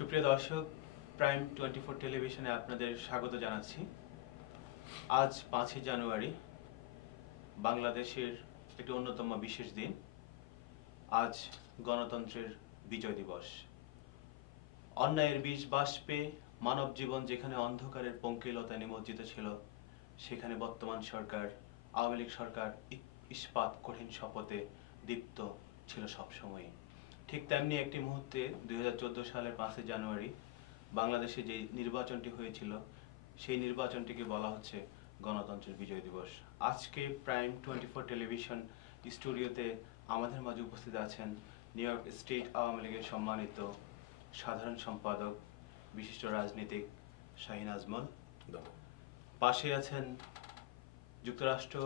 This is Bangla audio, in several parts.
সুপ্রিয় দর্শক, প্রাইম 24 টেলিভিশনে আপনাদের স্বাগত জানাচ্ছি। আজ 5 জানুয়ারি বাংলাদেশের একটি অন্যতম বিশেষ দিন। আজ গণতন্ত্রের বিজয় দিবস। অন্যায়ের বিষ বাষ্পে মানব জীবন যেখানে অন্ধকারের পঙ্কিলতায় নিমজ্জিত ছিল, সেখানে বর্তমান সরকার, আওয়ামী লীগ সরকার ইস্পাত কঠিন শপথে দীপ্ত ছিল সবসময়। ঠিক তেমনি একটি মুহূর্তে 2014 সালের 5 জানুয়ারি বাংলাদেশে যে নির্বাচনটি হয়েছিল, সেই নির্বাচনটিকে বলা হচ্ছে গণতন্ত্রের বিজয় দিবস। আজকে প্রাইম 24 টেলিভিশন স্টুডিওতে আমাদের মাঝে উপস্থিত আছেন নিউ ইয়র্ক স্টেট আওয়ামী লীগের সম্মানিত সাধারণ সম্পাদক, বিশিষ্ট রাজনীতিক শাহীন আজমল। পাশে আছেন যুক্তরাষ্ট্র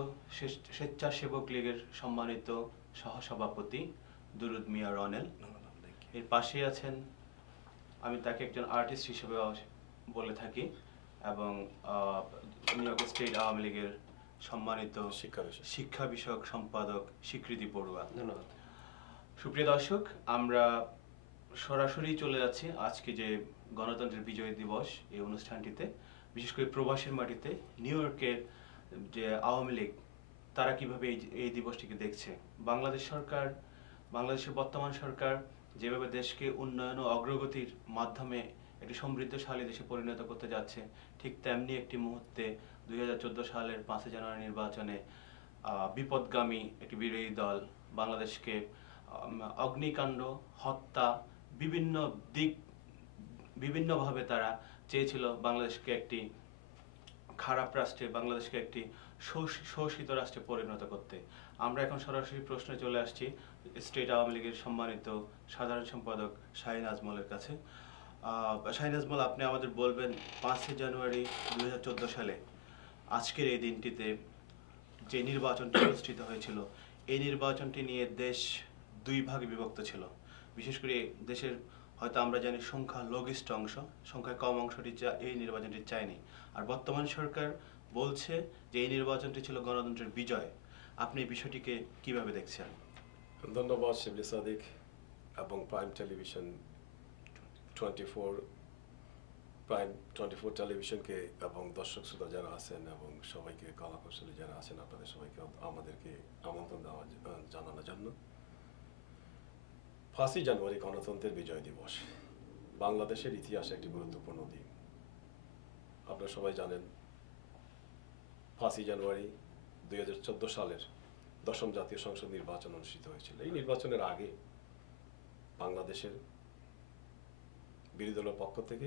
স্বেচ্ছাসেবক লীগের সম্মানিত সহসভাপতি দুরুদ মিয়া রনেল। এর পাশে আছেন, আমি তাকে একজন আর্টিস্ট হিসেবে বলে থাকি, এবং নিউ ইয়র্ক স্টেট আওয়ামী লীগের সম্মানিত শিক্ষা বিষয়ক সম্পাদক স্বীকৃতি পড়ুয়া। ধন্যবাদ। সুপ্রিয় দর্শক, আমরা সরাসরি চলে যাচ্ছি আজকে যে গণতন্ত্রের বিজয় দিবস এই অনুষ্ঠানটিতে, বিশেষ করে প্রবাসের মাটিতে নিউ ইয়র্কের যে আওয়ামী লীগ তারা কিভাবে এই দিবসটিকে দেখছে। বাংলাদেশের বর্তমান সরকার যেভাবে দেশকে উন্নয়ন ও অগ্রগতির মাধ্যমে একটি সমৃদ্ধশালী দেশে পরিণত করতে যাচ্ছে, ঠিক তেমনি একটি মুহূর্তে 2014 সালের 5 জানুয়ারি নির্বাচনে বিপদগামী একটি বিরোধী দল বাংলাদেশকে অগ্নিকাণ্ড, হত্যা, বিভিন্নভাবে তারা চেয়েছিল বাংলাদেশকে একটি খারাপ রাষ্ট্রে, বাংলাদেশকে একটি শোষিত রাষ্ট্রে পরিণত করতে। আমরা এখন সরাসরি প্রশ্নে চলে আসছি স্টেট আওয়ামী লীগের সম্মানিত সাধারণ সম্পাদক শাহীন আজমলের কাছে। শাহীন আজমল, আপনি আমাদের বলবেন 5 জানুয়ারি 2014 সালে আজকের এই দিনটিতে যে নির্বাচনটি অনুষ্ঠিত হয়েছিল, এই নির্বাচনটি নিয়ে দেশ দুই ভাগে বিভক্ত ছিল। বিশেষ করে দেশের, হয়তো আমরা জানি, সংখ্যালঘিষ্ঠ অংশ, সংখ্যায় কম অংশটি এই নির্বাচনটি চায়নি। আর বর্তমান সরকার বলছে যে এই নির্বাচনটি ছিল গণতন্ত্রের বিজয়। আপনি এই বিষয়টিকে কিভাবে দেখছেন? ধন্যবাদ শিবলি সাদিক এবং প্রাইম টেলিভিশন 24 টেলিভিশনকে এবং দর্শক শ্রোতা যারা আছেন এবং সবাইকে, কলা কৌশলী যারা আছেন, আপনাদের সবাইকে আমাদেরকে আমন্ত্রণ জানানোর জন্য। 5 জানুয়ারি গণতন্ত্রের বিজয় দিবস বাংলাদেশের ইতিহাসে একটি গুরুত্বপূর্ণ দিন। আপনারা সবাই জানেন 5 জানুয়ারি 2014 সালের 10ম জাতীয় সংসদ নির্বাচন অনুষ্ঠিত হয়েছিল। এই নির্বাচনের আগে বাংলাদেশের বিরোধী দলের পক্ষ থেকে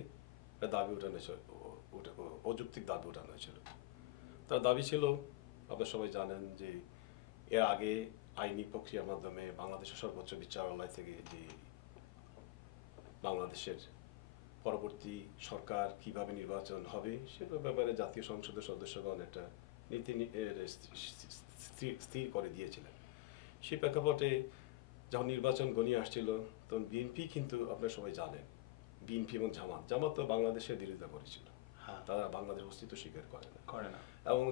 অযৌক্তিক দাবি উঠানো হয়েছিল। তার দাবি ছিল, আপনারা সবাই জানেন, যে এর আগে আইনি প্রক্রিয়ার মাধ্যমে বাংলাদেশের সর্বোচ্চ বিচারালয় থেকে যে বাংলাদেশের পরবর্তী সরকার কিভাবে নির্বাচন হবে সে ব্যাপারে জাতীয় সংসদের সদস্যগণ একটা নীতি স্থির করে দিয়েছিলেন। সেই প্রেক্ষাপটে যখন নির্বাচন গণিয়ে আসছিল, তখন বিএনপি, কিন্তু আপনারা সবাই জানেন, বিএনপি এবং জামাত তো বাংলাদেশের বিরোধিতা করেছিল। তারা বাংলাদেশের অস্তিত্ব স্বীকার করে না। এবং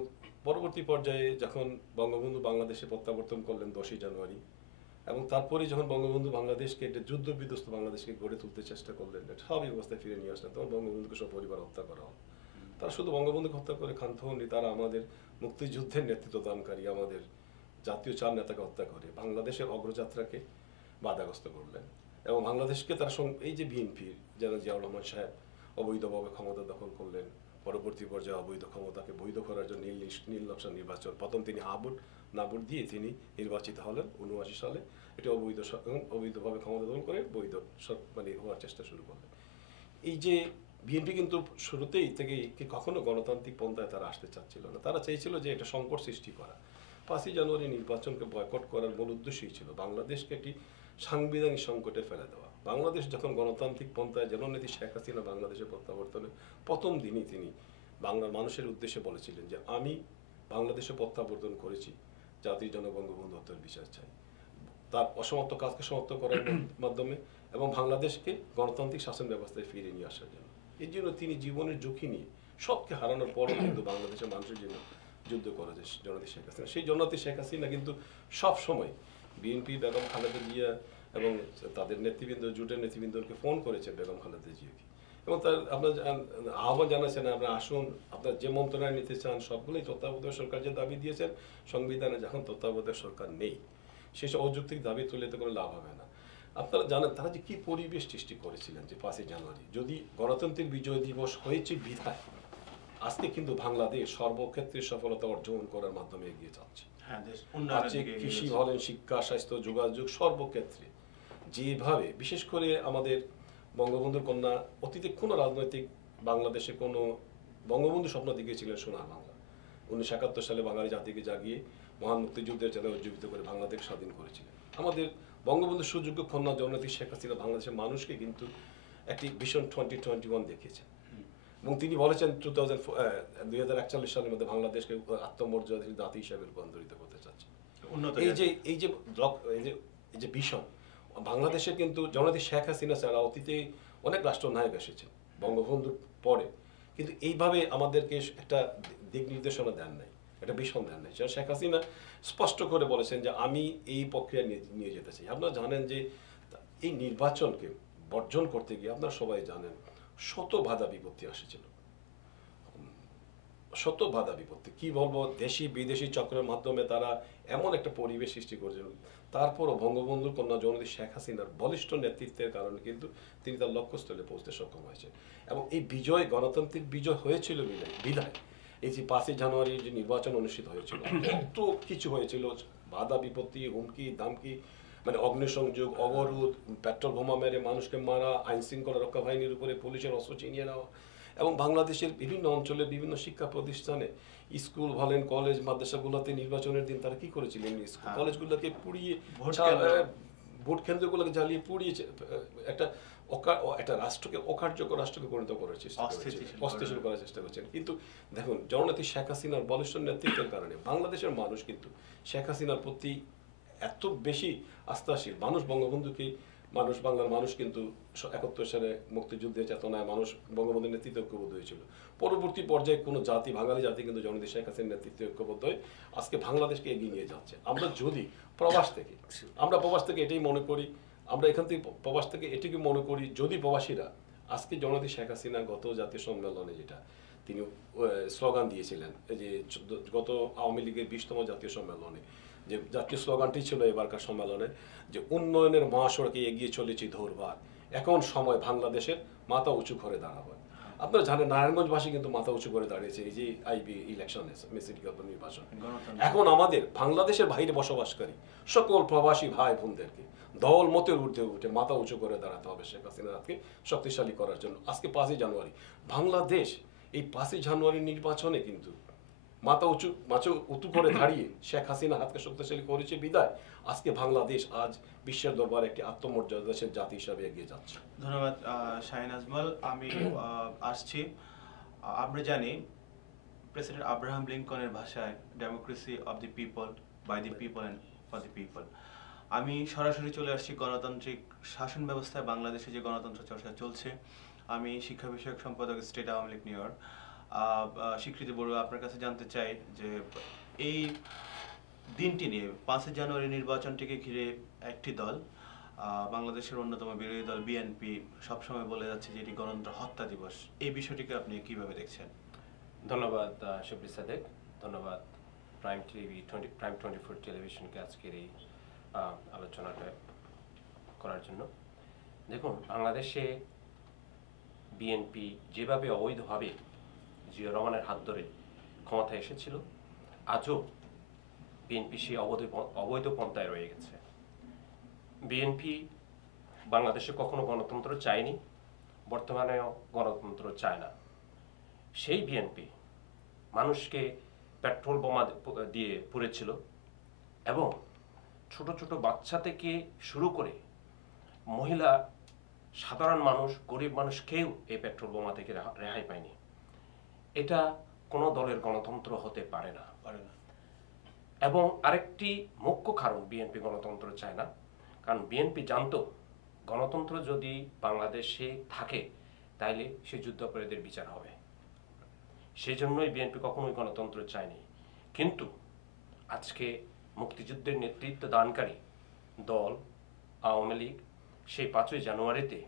পরবর্তী পর্যায়ে যখন বঙ্গবন্ধু বাংলাদেশে প্রত্যাবর্তন করলেন 10 জানুয়ারি, এবং তারপরে যখন বঙ্গবন্ধু বাংলাদেশকে একটা যুদ্ধ বিধ্বস্ত বাংলাদেশকে গড়ে তুলতে চেষ্টা করলেন, স্বাভাবিক অবস্থায় ফিরে নিয়ে আসলেন, তখন বঙ্গবন্ধুকে সব পরিবার হত্যা করা হল। তারা শুধু বঙ্গবন্ধুকে হত্যা করে ক্ষান্ত হননি, তারা আমাদের মুক্তিযুদ্ধের নেতৃত্ব দানকারী আমাদের জাতীয় চার নেতাকে হত্যা করে বাংলাদেশের অগ্রযাত্রাকে বাধাগ্রস্ত করলেন। এবং বাংলাদেশকে তার এই যে বিএনপির যেন জিয়াউর রহমান সাহেব অবৈধভাবে ক্ষমতা দখল করলেন, পরবর্তী পর্যায়ে অবৈধ ক্ষমতাকে বৈধ করার জন্য নীল নকশা নির্বাচন, প্রথম তিনি নাবুট দিয়ে তিনি নির্বাচিত হলেন 79 সালে। এটি অবৈধভাবে ক্ষমতা দখল করে বৈধ হওয়ার চেষ্টা শুরু করলেন। এই যে বিএনপি কিন্তু শুরুতেই থেকে কখনো গণতান্ত্রিক পন্থায় তারা আসতে চাচ্ছিল না। তারা চেয়েছিল যে এটা সংকট সৃষ্টি করা। 5 জানুয়ারি নির্বাচনকে বয়কট করার মূল উদ্দেশ্যই ছিল বাংলাদেশকে একটি সাংবিধানিক সংকটে ফেলে দেওয়া। বাংলাদেশ যখন গণতান্ত্রিক পন্থায় জননেত্রী শেখ হাসিনা বাংলাদেশের প্রত্যাবর্তনে প্রথম দিনই তিনি বাংলার মানুষের উদ্দেশ্যে বলেছিলেন যে আমি বাংলাদেশে প্রত্যাবর্তন করেছি, জাতির জন্য বঙ্গবন্ধু হত্যার বিচার চাই, তার অসমাপ্ত কাজকে সমাপ্ত করার মাধ্যমে এবং বাংলাদেশকে গণতান্ত্রিক শাসন ব্যবস্থায় ফিরিয়ে নিয়ে আসার জন্য। এই জন্য তিনি জীবনের ঝুঁকি নিয়ে সবকে হারানোর পরও কিন্তু বাংলাদেশের মানুষের জন্য যুদ্ধ করেছে জননেত্রী শেখ হাসিনা। সেই জননেত্রী শেখ হাসিনা কিন্তু সব সময় বিএনপি, বেগম খালেদা জিয়া এবং তাদের নেতৃবৃন্দ, জোটের নেতৃবৃন্দকে ফোন করেছেন বেগম খালেদা জিয়াকে, এবং তার আপনার আহ্বান জানাচ্ছেন আপনারা আসুন, আপনার যে মন্ত্রণালয় নিতে চান সবগুলোই তত্ত্বাবধায়ক সরকার যে দাবি দিয়েছেন সংবিধানে, যখন তত্ত্বাবধায়ক সরকার নেই সেসব অযৌক্তিক দাবি তুলে তো কোনো লাভ হবে না। আপনারা জানেন তারা যে কি পরিবেশ সৃষ্টি করেছিলেন যে 5ই জানুয়ারি, যদি গণতন্ত্রের বিজয় দিবস হয়েছে বিধায় আজকে কিন্তু বাংলাদেশ সর্বক্ষেত্রে সফলতা অর্জন করার মাধ্যমে এগিয়ে যাচ্ছে। আছে কৃষি বলেন, শিক্ষা, স্বাস্থ্য, যোগাযোগ, সর্বক্ষেত্রে যেভাবে, বিশেষ করে আমাদের বঙ্গবন্ধুর কন্যা, অতীতে কোনো রাজনৈতিক বাংলাদেশে কোনো বঙ্গবন্ধু স্বপ্ন দেখিয়েছিলেন সোনার বাংলা। 1971 সালে বাঙালি জাতিকে জাগিয়ে মহান মুক্তিযুদ্ধের চেতনা উজ্জীবিত করে বাংলাদেশ স্বাধীন করেছিলেন। আমাদের বঙ্গবন্ধুর সুযোগ্য কন্যা জননেত্রী শেখ হাসিনা বাংলাদেশের মানুষকে কিন্তু একটি ভিশন 2021 দেখিয়েছেন, এবং তিনি বলেছেন 2041 সালের মধ্যে বাংলাদেশকে আত্মমর্যাদাশীল জাতি হিসাবে রূপান্তরিত করতে চাচ্ছে। এই যে ভিশন, বাংলাদেশের কিন্তু জননেত্রী শেখ হাসিনা ছাড়া অতীতে অনেক রাষ্ট্রনায়ক এসেছেন বঙ্গবন্ধুর পরে, কিন্তু এইভাবে আমাদেরকে একটা দিক নির্দেশনা দেন নাই, একটা ভিশন দেন নাই। শেখ হাসিনা স্পষ্ট করে বলেছেন যে আমি এই প্রক্রিয়া নিয়ে যেতে চাই। আপনারা জানেন যে এই নির্বাচনকে বর্জন করতে গিয়ে আপনারা সবাই জানেন শত বাধা বিপত্তি আসেছিল, শত বাধা বিপত্তি, কি বলবো, দেশি বিদেশি চক্রের মাধ্যমে তারা এমন একটা পরিবেশ সৃষ্টি করেছিল। তারপরও বঙ্গবন্ধুর কন্যা জননেত্রী শেখ হাসিনার বলিষ্ঠ নেতৃত্বের কারণে কিন্তু তিনি তার লক্ষ্যস্থলে পৌঁছতে সক্ষম হয়েছেন, এবং এই বিজয়, গণতান্ত্রিক বিজয় হয়েছিল বিধায় এই যে 5ই জানুয়ারি যে নির্বাচন অনুষ্ঠিত হয়েছিল, কত কিছু হয়েছিল, বাধা বিপত্তি, হুমকি ধামকি, মানে অগ্নিসংযোগ, অবরোধ, পেট্রোল বোমা মেরে মানুষকে মারা, আইন শৃঙ্খলা রক্ষা বাহিনীর উপরে পুলিশের অস্ত্র ছিনিয়ে নেওয়া, এবং বাংলাদেশের বিভিন্ন অঞ্চলে বিভিন্ন শিক্ষা প্রতিষ্ঠানে, স্কুল বলেন, কলেজ, মাদ্রাসাগুলোতে নির্বাচনের দিন তারা কি করেছিলেন, স্কুল কলেজগুলোকে পুড়িয়ে, ভোট কেন্দ্রগুলোকে জ্বালিয়ে পুড়িয়েছে, একটা রাষ্ট্রকে অকার্যকর রাষ্ট্রকে পরিণত করার চেষ্টা করেছেন, অস্থিতিশীল করার চেষ্টা করছেন। কিন্তু দেখুন, জননেত্রী শেখ হাসিনার বলিষ্ঠ নেতৃত্বের কারণে বাংলাদেশের মানুষ কিন্তু শেখ হাসিনার প্রতি এত বেশি আস্থাশীল, মানুষ বঙ্গবন্ধুকে, বাংলার মানুষ কিন্তু 71 সালে মুক্তিযুদ্ধের চেতনায় মানুষ বঙ্গবন্ধুর নেতৃত্বে ঐক্যবদ্ধ হয়েছিল। পরবর্তী পর্যায়ে কোনো জাতি, বাঙালি জাতি কিন্তু জননেত্রী শেখ হাসিনার নেতৃত্বে ঐক্যবদ্ধ হয়ে আজকে বাংলাদেশকে এগিয়ে নিয়ে যাচ্ছে। আমরা যদি প্রবাস থেকে এটাই মনে করি, আমরা এখান থেকে প্রবাস থেকে এটিকে মনে করি, যদি প্রবাসীরা আজকে জননেত্রী শেখ হাসিনা গত জাতীয় সম্মেলনে যেটা তিনি স্লোগান দিয়েছিলেন, যে গত আওয়ামী লীগের 20তম জাতীয় সম্মেলনে যে জাতীয় স্লোগানটি ছিল এবারকার সম্মেলনে, যে উন্নয়নের মহাসড়কে এগিয়ে চলেছি ধরবার, এখন সময় বাংলাদেশের মাথা উঁচু করে দাঁড়াবে। আপনারা জানেন নারায়ণগঞ্জবাসী কিন্তু মাথা উঁচু করে দাঁড়িয়েছে এই যে আইবি ইলেকশনে, সিটি কর্পোরেশন নির্বাচন। এখন আমাদের বাংলাদেশের বাইরে বসবাসকারী সকল প্রবাসী ভাই বোনদেরকে দল মতের ঊর্ধ্বে উঠে মাথা উঁচু করে দাঁড়াতে হবে শেখ হাসিনাকে শক্তিশালী করার জন্য। আজকে 5ই জানুয়ারি বাংলাদেশ এই 5ই জানুয়ারি নির্বাচনে কিন্তু মাথা উঁচু করে দাঁড়িয়ে শেখ হাসিনা হাতকে শক্তিশালী করেছে বিদায় আজকে বাংলাদেশ আজ বিশ্বের দরবারে একটি আত্মমর্যাদাশীল জাতি হিসাবে এগিয়ে যাচ্ছে। ধন্যবাদ শাহিন আজমল। আমি আসছি, আমরা জানি প্রেসিডেন্ট আব্রাহাম লিঙ্কনের ভাষায় democracy of the people, by the people and for the people. আমি সরাসরি চলে আসছি গণতান্ত্রিক শাসন ব্যবস্থায় বাংলাদেশে যে গণতন্ত্র চর্চা চলছে। আমি শিক্ষা বিষয়ক সম্পাদক, state Awami League new York. স্বীকৃতি বড়ুয়া, আপনার কাছে জানতে চাই যে এই দিনটি নিয়ে 5ই জানুয়ারি নির্বাচনটিকে ঘিরে একটি দল, বাংলাদেশের অন্যতম বিরোধী দল বিএনপি, সবসময় বলে যাচ্ছে যে এটি গণতন্ত্র হত্যা দিবস। এই বিষয়টিকে আপনি কিভাবে দেখছেন? ধন্যবাদ শফি সাদেক, ধন্যবাদ প্রাইম 24 টেলিভিশনকে আজকের এই আলোচনাটা করার জন্য। দেখুন, বাংলাদেশে বিএনপি যেভাবে অবৈধভাবে জিয়া রহমানের হাত ধরে ক্ষমতায় এসেছিল, আজও বিএনপি সেই অবৈধ পন্থায় রয়ে গেছে। বিএনপি বাংলাদেশে কখনো গণতন্ত্র চায়নি, বর্তমানেও গণতন্ত্র চায় না। সেই বিএনপি মানুষকে পেট্রোল বোমা দিয়ে পুড়েছিল, এবং ছোট ছোট বাচ্চা থেকে শুরু করে মহিলা, সাধারণ মানুষ, গরিব মানুষ কেউ এই পেট্রোল বোমা থেকে রেহাই পায়নি। এটা কোনো দলের গণতন্ত্র হতে পারে না। এবং আরেকটি মুখ্য কারণ বিএনপি গণতন্ত্র চায় না, কারণ বিএনপি জানতো গণতন্ত্র যদি বাংলাদেশে থাকে তাইলে সে যুদ্ধাপরাধীদের বিচার হবে। সেই জন্যই বিএনপি কখনোই গণতন্ত্র চায়নি। কিন্তু আজকে মুক্তিযুদ্ধের নেতৃত্ব দানকারী দল আওয়ামী লীগ সেই 5ই জানুয়ারিতে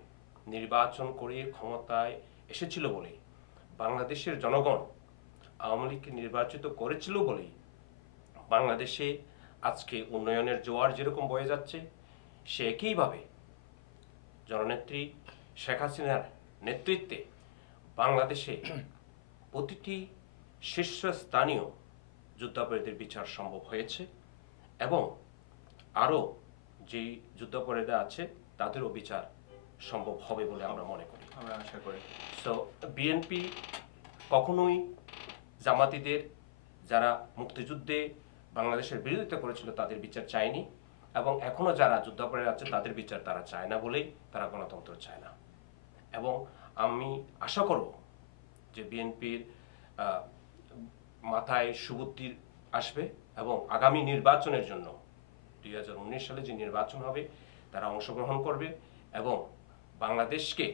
নির্বাচন করে ক্ষমতায় এসেছিল বলে, বাংলাদেশের জনগণ আওয়ামী লীগকে নির্বাচিত করেছিল বলেই বাংলাদেশে আজকে উন্নয়নের জোয়ার যেরকম বয়ে যাচ্ছে, সে একইভাবে জননেত্রী শেখ হাসিনার নেতৃত্বে বাংলাদেশে প্রতিটি শীর্ষস্থানীয় যুদ্ধাপরাধীদের বিচার সম্ভব হয়েছে এবং আরও যে যুদ্ধাপরাধীরা আছে তাদেরও বিচার সম্ভব হবে বলে আমরা মনে করি, আমরা আশা করি। সো বিএনপি কখনোই জামাতিদের যারা মুক্তিযুদ্ধে বাংলাদেশের বিরোধিতা করেছিল তাদের বিচার চায়নি এবং এখনো যারা যুদ্ধাপরাধী আছে তাদের বিচার তারা চায় না বলেই তারা গণতন্ত্র চায় না। এবং আমি আশা করব যে বিএনপির মাথায় সুবুদ্ধি আসবে এবং আগামী নির্বাচনের জন্য 2019 সালে যে নির্বাচন হবে তারা অংশগ্রহণ করবে এবং বাংলাদেশকে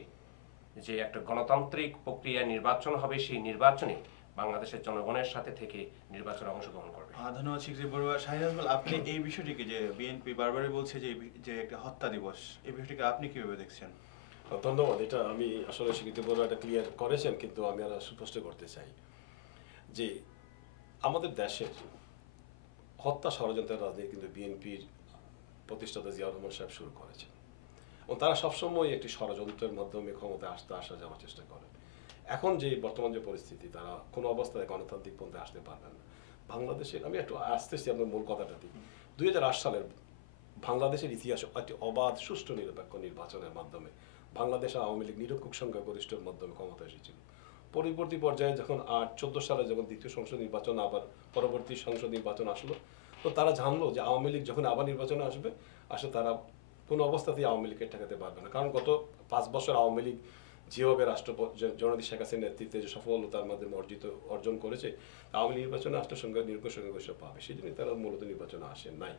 যে একটা গণতান্ত্রিক প্রক্রিয়া নির্বাচন হবে সেই নির্বাচনে বাংলাদেশের জনগণের সাথে থেকে নির্বাচনে অংশগ্রহণ করবে। ধন্যবাদ শিক্ষক বড়ুয়া। শাহিন আজমল, আপনি এই বিষয়টিকে, যে বিএনপি বারবারই বলছে যে একটা হত্যা দিবস, এই বিষয়টিকে আপনি কিভাবে দেখছেন? ধন্যবাদ। এটা আমি আসলে স্বীকৃতি বড়ুয়া এটা ক্লিয়ার করেছেন, কিন্তু আমি আরো স্পষ্ট করতে চাই যে আমাদের দেশের হত্যা ষড়যন্ত্রের রাজনীতি কিন্তু বিএনপির প্রতিষ্ঠাতা জিয়াউর রহমান সাহেব শুরু করেছেন এবং তারা সবসময় একটি ষড়যন্ত্রের মাধ্যমে ক্ষমতায় আসা যাওয়ার চেষ্টা করেন। এখন যে বর্তমান যে পরিস্থিতি, তারা কোনো অবস্থায় গণতান্ত্রিক পন্থে আসতে পারবেন না। বাংলাদেশের, আমি একটু আসতেছি আপনার মূল কথাটা দিই, 2008 সালের বাংলাদেশের ইতিহাসে একটি অবাধ সুষ্ঠু নিরপেক্ষ নির্বাচনের মাধ্যমে বাংলাদেশ আওয়ামী লীগ নিরপেক্ষ সংখ্যাগরিষ্ঠের মাধ্যমে ক্ষমতা এসেছিল। পরবর্তী পর্যায়ে যখন 2014 সালে যখন দ্বিতীয় সংসদ নির্বাচন, আবার পরবর্তী সংসদ নির্বাচন আসলো, তো তারা জানলো যে আওয়ামী লীগ যখন আবার নির্বাচনে আসবে তারা কোনো অবস্থাতেই আওয়ামী লীগকে ঠেকাতে পারবে না। কারণ গত 5 বছর আওয়ামী লীগ যেভাবে জননেত্রী শেখ হাসিনার নেতৃত্বে যে সফলতার মাধ্যমে অর্জন করেছে, আওয়ামী নির্বাচনে আসলে নিরপেক্ষ সংখ্যাগরিষ্ঠ পাবে, সেই জন্যই তারা মূলত নির্বাচনে আসেন নাই।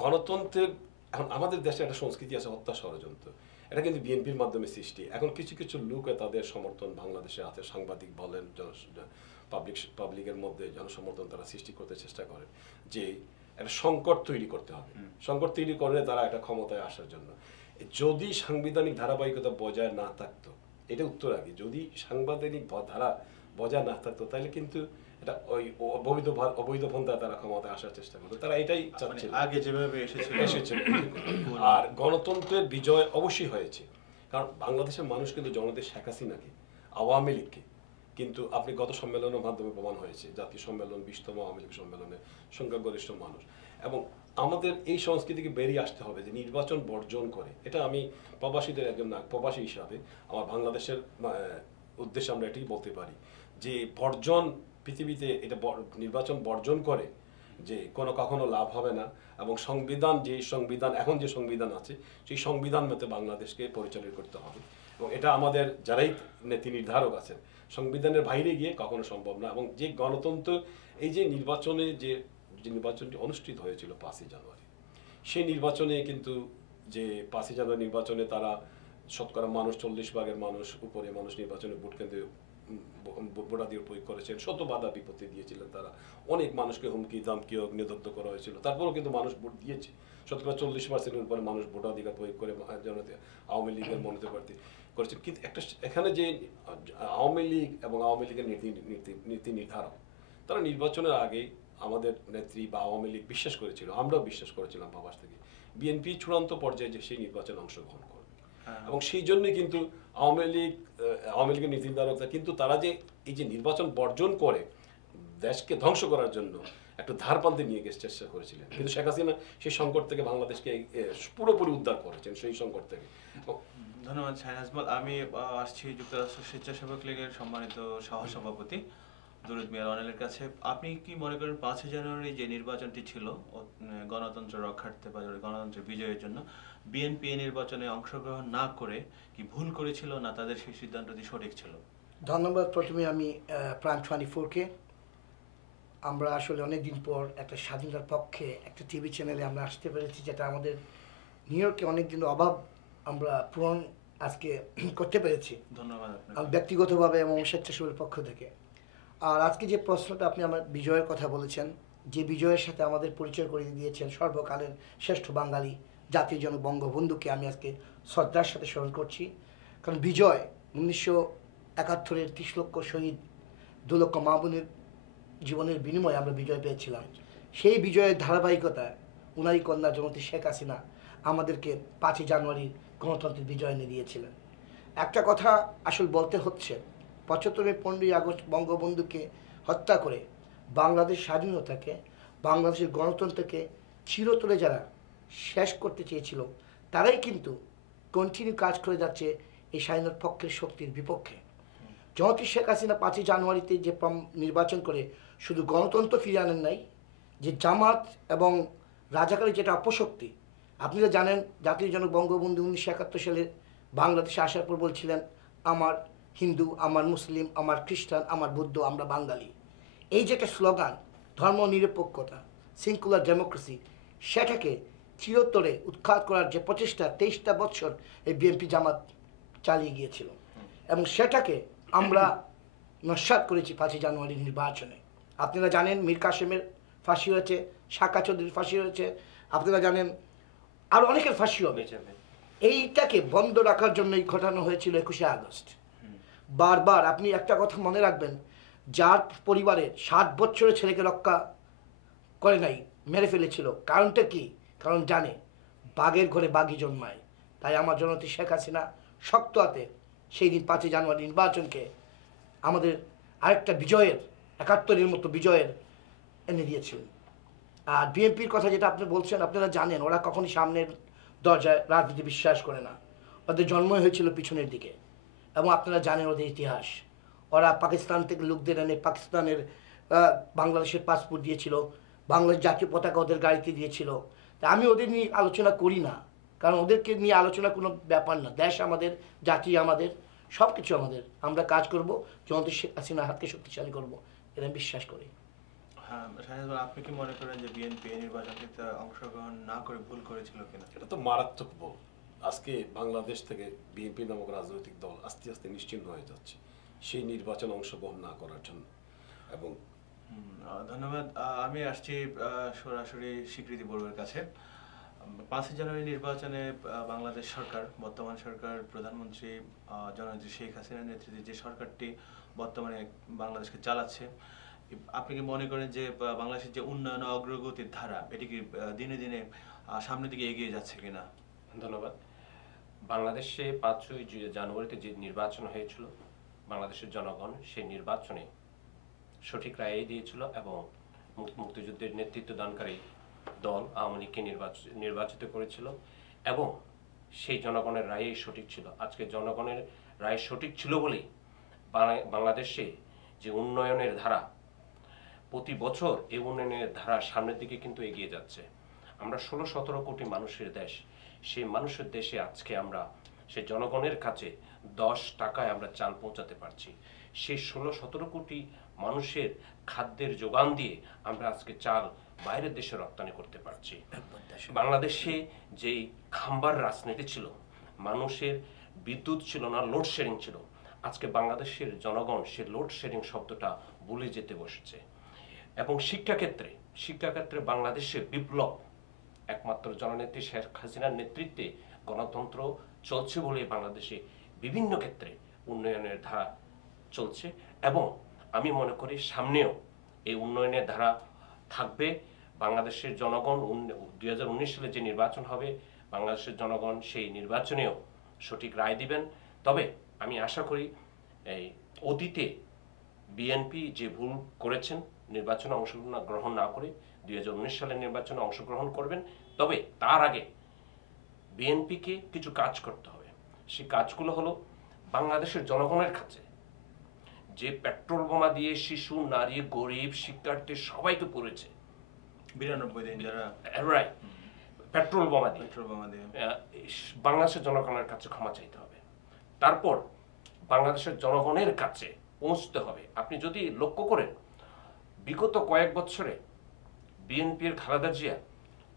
গণতন্ত্রের এখন আমাদের দেশে একটা সংস্কৃতি আছে হত্যা ষড়যন্ত্র, এটা কিন্তু বিএনপির মাধ্যমে সৃষ্টি। এখন কিছু কিছু লোকে তাদের সমর্থন বাংলাদেশে আছে, সাংবাদিক বলেন, পাবলিকের মধ্যে জনসমর্থন তারা সৃষ্টি করতে চেষ্টা করে যে একটা সংকট তৈরি করতে হবে। সংকট তৈরি করলে তারা একটা ক্ষমতায় আসার জন্য, যদি সাংবিধানিক ধারাবাহিকতা বজায় না থাকতো, এটা উত্তর আগে, যদি সাংবিধানিক ধারা বজায় না থাকতো তাহলে কিন্তু এটা ওই অবৈধ পন্থায় তারা ক্ষমতায় আসার চেষ্টা করতো। তারা এটাই চাচ্ছে আগে যেভাবে এসেছিল। আর গণতন্ত্রের বিজয় অবশ্যই হয়েছে, কারণ বাংলাদেশের মানুষ কিন্তু জননেত্রী শেখ হাসিনাকে, আওয়ামী লীগকে কিন্তু আপনি গত সম্মেলনের মাধ্যমে প্রমাণ হয়েছে, জাতীয় সম্মেলন 20তম আওয়ামী লীগ সম্মেলনে সংখ্যাগরিষ্ঠ মানুষ। এবং আমাদের এই সংস্কৃতিকে বেরিয়ে আসতে হবে যে নির্বাচন বর্জন করে, এটা আমি প্রবাসীদের একজন প্রবাসী হিসাবে আমার বাংলাদেশের উদ্দেশ্যে আমরা এটাই বলতে পারি যে বর্জন পৃথিবীতে, এটা নির্বাচন বর্জন করে যে কখনো লাভ হবে না। এবং এখন যে সংবিধান আছে সেই সংবিধান মতে বাংলাদেশকে পরিচালিত করতে হবে এবং এটা আমাদের যারাই নীতি নির্ধারক আছেন সংবিধানের বাইরে গিয়ে কখনো সম্ভব না। এবং যে গণতন্ত্র, এই যে নির্বাচনে যে নির্বাচনটি অনুষ্ঠিত হয়েছিল 5ই জানুয়ারি, সেই নির্বাচনে কিন্তু যে 5ই জানুয়ারি নির্বাচনে তারা শতকরা মানুষ 40% মানুষ উপরে মানুষ নির্বাচনে ভোট কেন্দ্রে ভোটাধিকার প্রয়োগ করেছেন, শত বাধা বিপত্তি দিয়েছিলেন তারা, অনেক মানুষকে হুমকি ধামকি নির্দগ্ধ করা হয়েছিল, তারপরেও কিন্তু মানুষ ভোট দিয়েছে। শতকরা 40%-এর উপরে মানুষ ভোটাধিকার প্রয়োগ করে আওয়ামী লীগের মনোনীত প্রার্থী করেছেন। কিন্তু এখানে যে আওয়ামী লীগ এবং আওয়ামী লীগের নীতি নির্ধারক, তারা নির্বাচনের আগে আমাদের নেত্রী বা আওয়ামী লীগ বিশ্বাস করেছিল, আমরাও বিশ্বাস করেছিলাম প্রবাস থেকে, বিএনপি চূড়ান্ত পর্যায়ে যে সেই নির্বাচনে অংশগ্রহণ করবে। এবং সেই জন্যই কিন্তু আওয়ামী লীগের নীতি নির্ধারকরা কিন্তু তারা যে এই যে নির্বাচন বর্জন করে দেশকে ধ্বংস করার জন্য একটা ধারপান্তে নিয়ে গিয়ে চেষ্টা করেছিলেন, কিন্তু শেখ হাসিনা সেই সংকট থেকে বাংলাদেশকে পুরোপুরি উদ্ধার করেছেন সেই সংকট থেকে। ধন্যবাদ শাহিন আজমল। আমি আসছি যুক্তরাষ্ট্র স্বেচ্ছাসেবক লীগের সম্মানিত সহসভাপতি দুরুদ মিয়া রনেলের কাছে। আপনি কি মনে করেন 5ই জানুয়ারি যে নির্বাচনটি ছিল গণতন্ত্র রক্ষার্থে বা গণতন্ত্রের বিজয়ের জন্য, বিএনপি এই নির্বাচনে অংশগ্রহণ না করে কি ভুল করেছিল, না তাদের সেই সিদ্ধান্তটি সঠিক ছিল? ধন্যবাদ। প্রথমে আমি প্রাইম 24-কে, আমরা আসলে অনেকদিন পর একটা স্বাধীনতার পক্ষে একটা টিভি চ্যানেলে আমরা আসতে পেরেছি, যেটা আমাদের নিউ ইয়র্কে অনেকদিন অভাব আমরা পূরণ আজকে করতে পেরেছি। ধন্যবাদ ব্যক্তিগতভাবে এবং স্বেচ্ছাসেবকের পক্ষ থেকে। আর আজকে যে প্রশ্নটা আপনি আমার বিজয়ের কথা বলেছেন, যে বিজয়ের সাথে আমাদের পরিচয় করিয়ে দিয়েছেন সর্বকালের শ্রেষ্ঠ বাঙালি জাতির জনক বঙ্গবন্ধুকে আমি আজকে শ্রদ্ধার সাথে স্মরণ করছি। কারণ বিজয় 1971-এর 30 লক্ষ শহীদ, 2 লক্ষ মা বোনের জীবনের বিনিময়ে আমরা বিজয় পেয়েছিলাম। সেই বিজয়ের ধারাবাহিকতায় উনারই কন্যা জনতী শেখ হাসিনা আমাদেরকে 5ই জানুয়ারি গণতন্ত্রের বিজয় এনে দিয়েছিলেন। একটা কথা আসল বলতে হচ্ছে, 75 15ই আগস্ট বঙ্গবন্ধুকে হত্যা করে বাংলাদেশ স্বাধীনতাকে, বাংলাদেশের গণতন্ত্রকে চিরতরে যারা শেষ করতে চেয়েছিল, তারাই কিন্তু কন্টিনিউ কাজ করে যাচ্ছে এই স্বাধীনতার পক্ষের শক্তির বিপক্ষে। জনতী শেখ হাসিনা 5ই জানুয়ারিতে যে নির্বাচন করে শুধু গণতন্ত্র ফিরিয়ে আনেন নাই, যে জামাত এবং রাজাকারের যেটা অপশক্তি, আপনারা জানেন জাতির জনক বঙ্গবন্ধু 1971 সালে বাংলাদেশে আসার পর বলছিলেন, আমার হিন্দু, আমার মুসলিম, আমার খ্রিস্টান, আমার বৌদ্ধ, আমরা বাঙালি। এই যে একটা স্লোগান, ধর্ম নিরপেক্ষতা, সিঙ্কুলার ডেমোক্রেসি, সেটাকে চিরতরে উৎখাত করার যে প্রচেষ্টা 23টা বছর এই বিএনপি জামাত চালিয়ে গিয়েছিল, এবং সেটাকে আমরা নস্যাৎ করেছি 5ই জানুয়ারি নির্বাচনে। আপনারা জানেন মীর কাসেমের ফাঁসি হয়েছে, শাকা চৌধুরীর ফাঁসি হয়েছে, আপনারা জানেন আর অনেকের ফাঁসি হবে। এইটাকে বন্ধ রাখার জন্যই ঘটানো হয়েছিল 21শে আগস্ট। বারবার আপনি একটা কথা মনে রাখবেন, যার পরিবারে 7 বছরের ছেলেকে রক্ষা করে নাই, মেরে ফেলেছিল, কারণটা কি? কারণ জানে বাঘের ঘরে বাঘই জন্মায়। তাই আমার জনতী শেখ হাসিনা শক্ত হাতে সেই দিন 5ই জানুয়ারি নির্বাচনকে আমাদের আরেকটা বিজয়ের, 71-এর মতো বিজয়ের এনে দিয়েছিলেন। আর বিএনপির কথা যেটা আপনি বলছেন, আপনারা জানেন ওরা কখনই সামনের দরজায় রাজনীতি বিশ্বাস করে না। ওদের জন্মই হয়েছিল পিছনের দিকে, এবং আপনারা জানেন ওদের ইতিহাস। ওরা পাকিস্তান থেকে লোকদের এনে পাকিস্তানের বাংলাদেশের পাসপোর্ট দিয়েছিল, বাংলাদেশ জাতীয় পতাকা ওদের গাড়িতে দিয়েছিল। তা আমি ওদের নিয়ে আলোচনা করি না, কারণ ওদেরকে নিয়ে আলোচনা কোনো ব্যাপার না। দেশ আমাদের, জাতি আমাদের, সব কিছু আমাদের। আমরা কাজ করব, জনতী শেখ হাসিনার হাতকে শক্তিশালী করব, এটা আমি বিশ্বাস করি। হ্যাঁ, আপনি কি মনে করেন যে বিএনপি নির্বাচনে অংশগ্রহণ না করে ভুল করেছিল কিনা? এটা তো মারাত্মক ভুল। আজকে বাংলাদেশ থেকে বিএনপি নামক রাজনৈতিক দল আস্তে আস্তে নিশ্চিহ্ন হয়ে যাচ্ছে সেই নির্বাচন অংশগ্রহণ না করার জন্য। এবং ধন্যবাদ। আমি আসছি সরাসরি স্বীকৃতি বড়ুয়ার কাছে। 5ই জানুয়ারি নির্বাচনে বাংলাদেশ সরকার, বর্তমান সরকার, প্রধানমন্ত্রী জননেত্রী শেখ হাসিনার নেতৃত্বে যে সরকারটি বর্তমানে বাংলাদেশকে চালাচ্ছে, আপনি কি মনে করেন যে বাংলাদেশের যে উন্নয়ন অগ্রগতির ধারা, এটি কি দিনে দিনে সামনের দিকে এগিয়ে যাচ্ছে কিনা? ধন্যবাদ। বাংলাদেশে 5ই জানুয়ারিতে যে নির্বাচন হয়েছিল, বাংলাদেশের জনগণ সেই নির্বাচনে সঠিক রায় দিয়েছিল এবং মুক্তিযুদ্ধের নেতৃত্ব দানকারী দল আওয়ামী লীগকে নির্বাচিত করেছিল, এবং সেই জনগণের রায়ই সঠিক ছিল। আজকে জনগণের রায় সঠিক ছিল বলেই বাংলাদেশে যে উন্নয়নের ধারা, প্রতি বছর এই উন্নয়নের ধারা সামনের দিকে কিন্তু এগিয়ে যাচ্ছে। আমরা 16-17 কোটি মানুষের দেশ, সেই মানুষের দেশে আজকে আমরা সেই জনগণের কাছে 10 টাকায় আমরা চাল পৌঁছাতে পারছি। সেই 16-17 কোটি মানুষের খাদ্যের যোগান দিয়ে আমরা আজকে চাল বাইরের দেশে রপ্তানি করতে পারছি। বাংলাদেশে যেই খাম্বার রাজনীতি ছিল, মানুষের বিদ্যুৎ ছিল না, লোডশেডিং ছিল, আজকে বাংলাদেশের জনগণ সে লোডশেডিং শব্দটা ভুলে যেতে বসেছে। এবং শিক্ষাক্ষেত্রে বাংলাদেশে বিপ্লব একমাত্র জননেত্রী শেখ হাসিনার নেতৃত্বে গণতন্ত্র চলছে বলে বাংলাদেশে বিভিন্ন ক্ষেত্রে উন্নয়নের ধারা চলছে, এবং আমি মনে করি সামনেও এই উন্নয়নের ধারা থাকবে। বাংলাদেশের জনগণ 2019 সালে যে নির্বাচন হবে, বাংলাদেশের জনগণ সেই নির্বাচনেও সঠিক রায় দিবেন। তবে আমি আশা করি এই অতীতে বিএনপি যে ভুল করেছেন, নির্বাচনে অংশগ্রহণ না করে 2019 সালের নির্বাচনে অংশগ্রহণ করবেন। তবে তার আগে বিএনপিকে কিছু কাজ করতে হবে। সেই কাজগুলো হলো, বাংলাদেশের জনগণের কাছে যে পেট্রোল বোমা দিয়ে শিশু, নারী, গরিব, শিক্ষার্থী সবাইকে পড়েছে 92 দিন যারা পেট্রোল বোমা দিয়ে, বাংলাদেশের জনগণের কাছে ক্ষমা চাইতে হবে। তারপর বাংলাদেশের জনগণের কাছে পৌঁছতে হবে। আপনি যদি লক্ষ্য করেন, বিগত কয়েক বছরে বিএনপির খালেদা জিয়া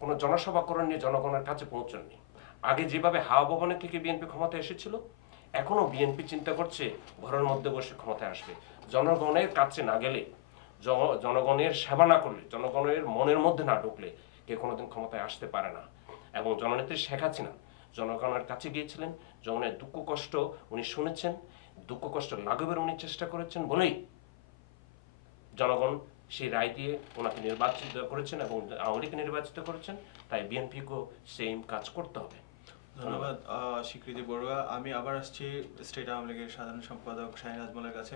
কোনো জনসভাকরণ নিয়ে জনগণের কাছে পৌঁছাননি। আগে যেভাবে হাওয়া ভবনের থেকে বিএনপি ক্ষমতায় এসেছিল, এখনো বিএনপি চিন্তা করছে ঘরের মধ্যে বসে ক্ষমতায় আসবে। জনগণের কাছে না গেলে, জনগণের সেবা না করলে, জনগণের মনের মধ্যে না ঢুকলে কে কোনোদিন ক্ষমতায় আসতে পারে না। এবং জননেত্রী শেখ হাসিনা জনগণের কাছে গিয়েছিলেন, জনগণের দুঃখ কষ্ট উনি শুনেছেন, দুঃখ কষ্ট লাঘবের উনি চেষ্টা করেছেন বলেই জনগণ সেই রায় দিয়ে ওনাকে নির্বাচিত করেছেন এবং আওয়ামী লীগকে নির্বাচিত করেছেন। তাই বিএনপিকেও সেম কাজ করতে হবে। ধন্যবাদ স্বীকৃতি বড়ুয়া। আমি আবার আসছি স্টেট আওয়ামী লীগের সাধারণ সম্পাদক শাহীন আজমলের কাছে।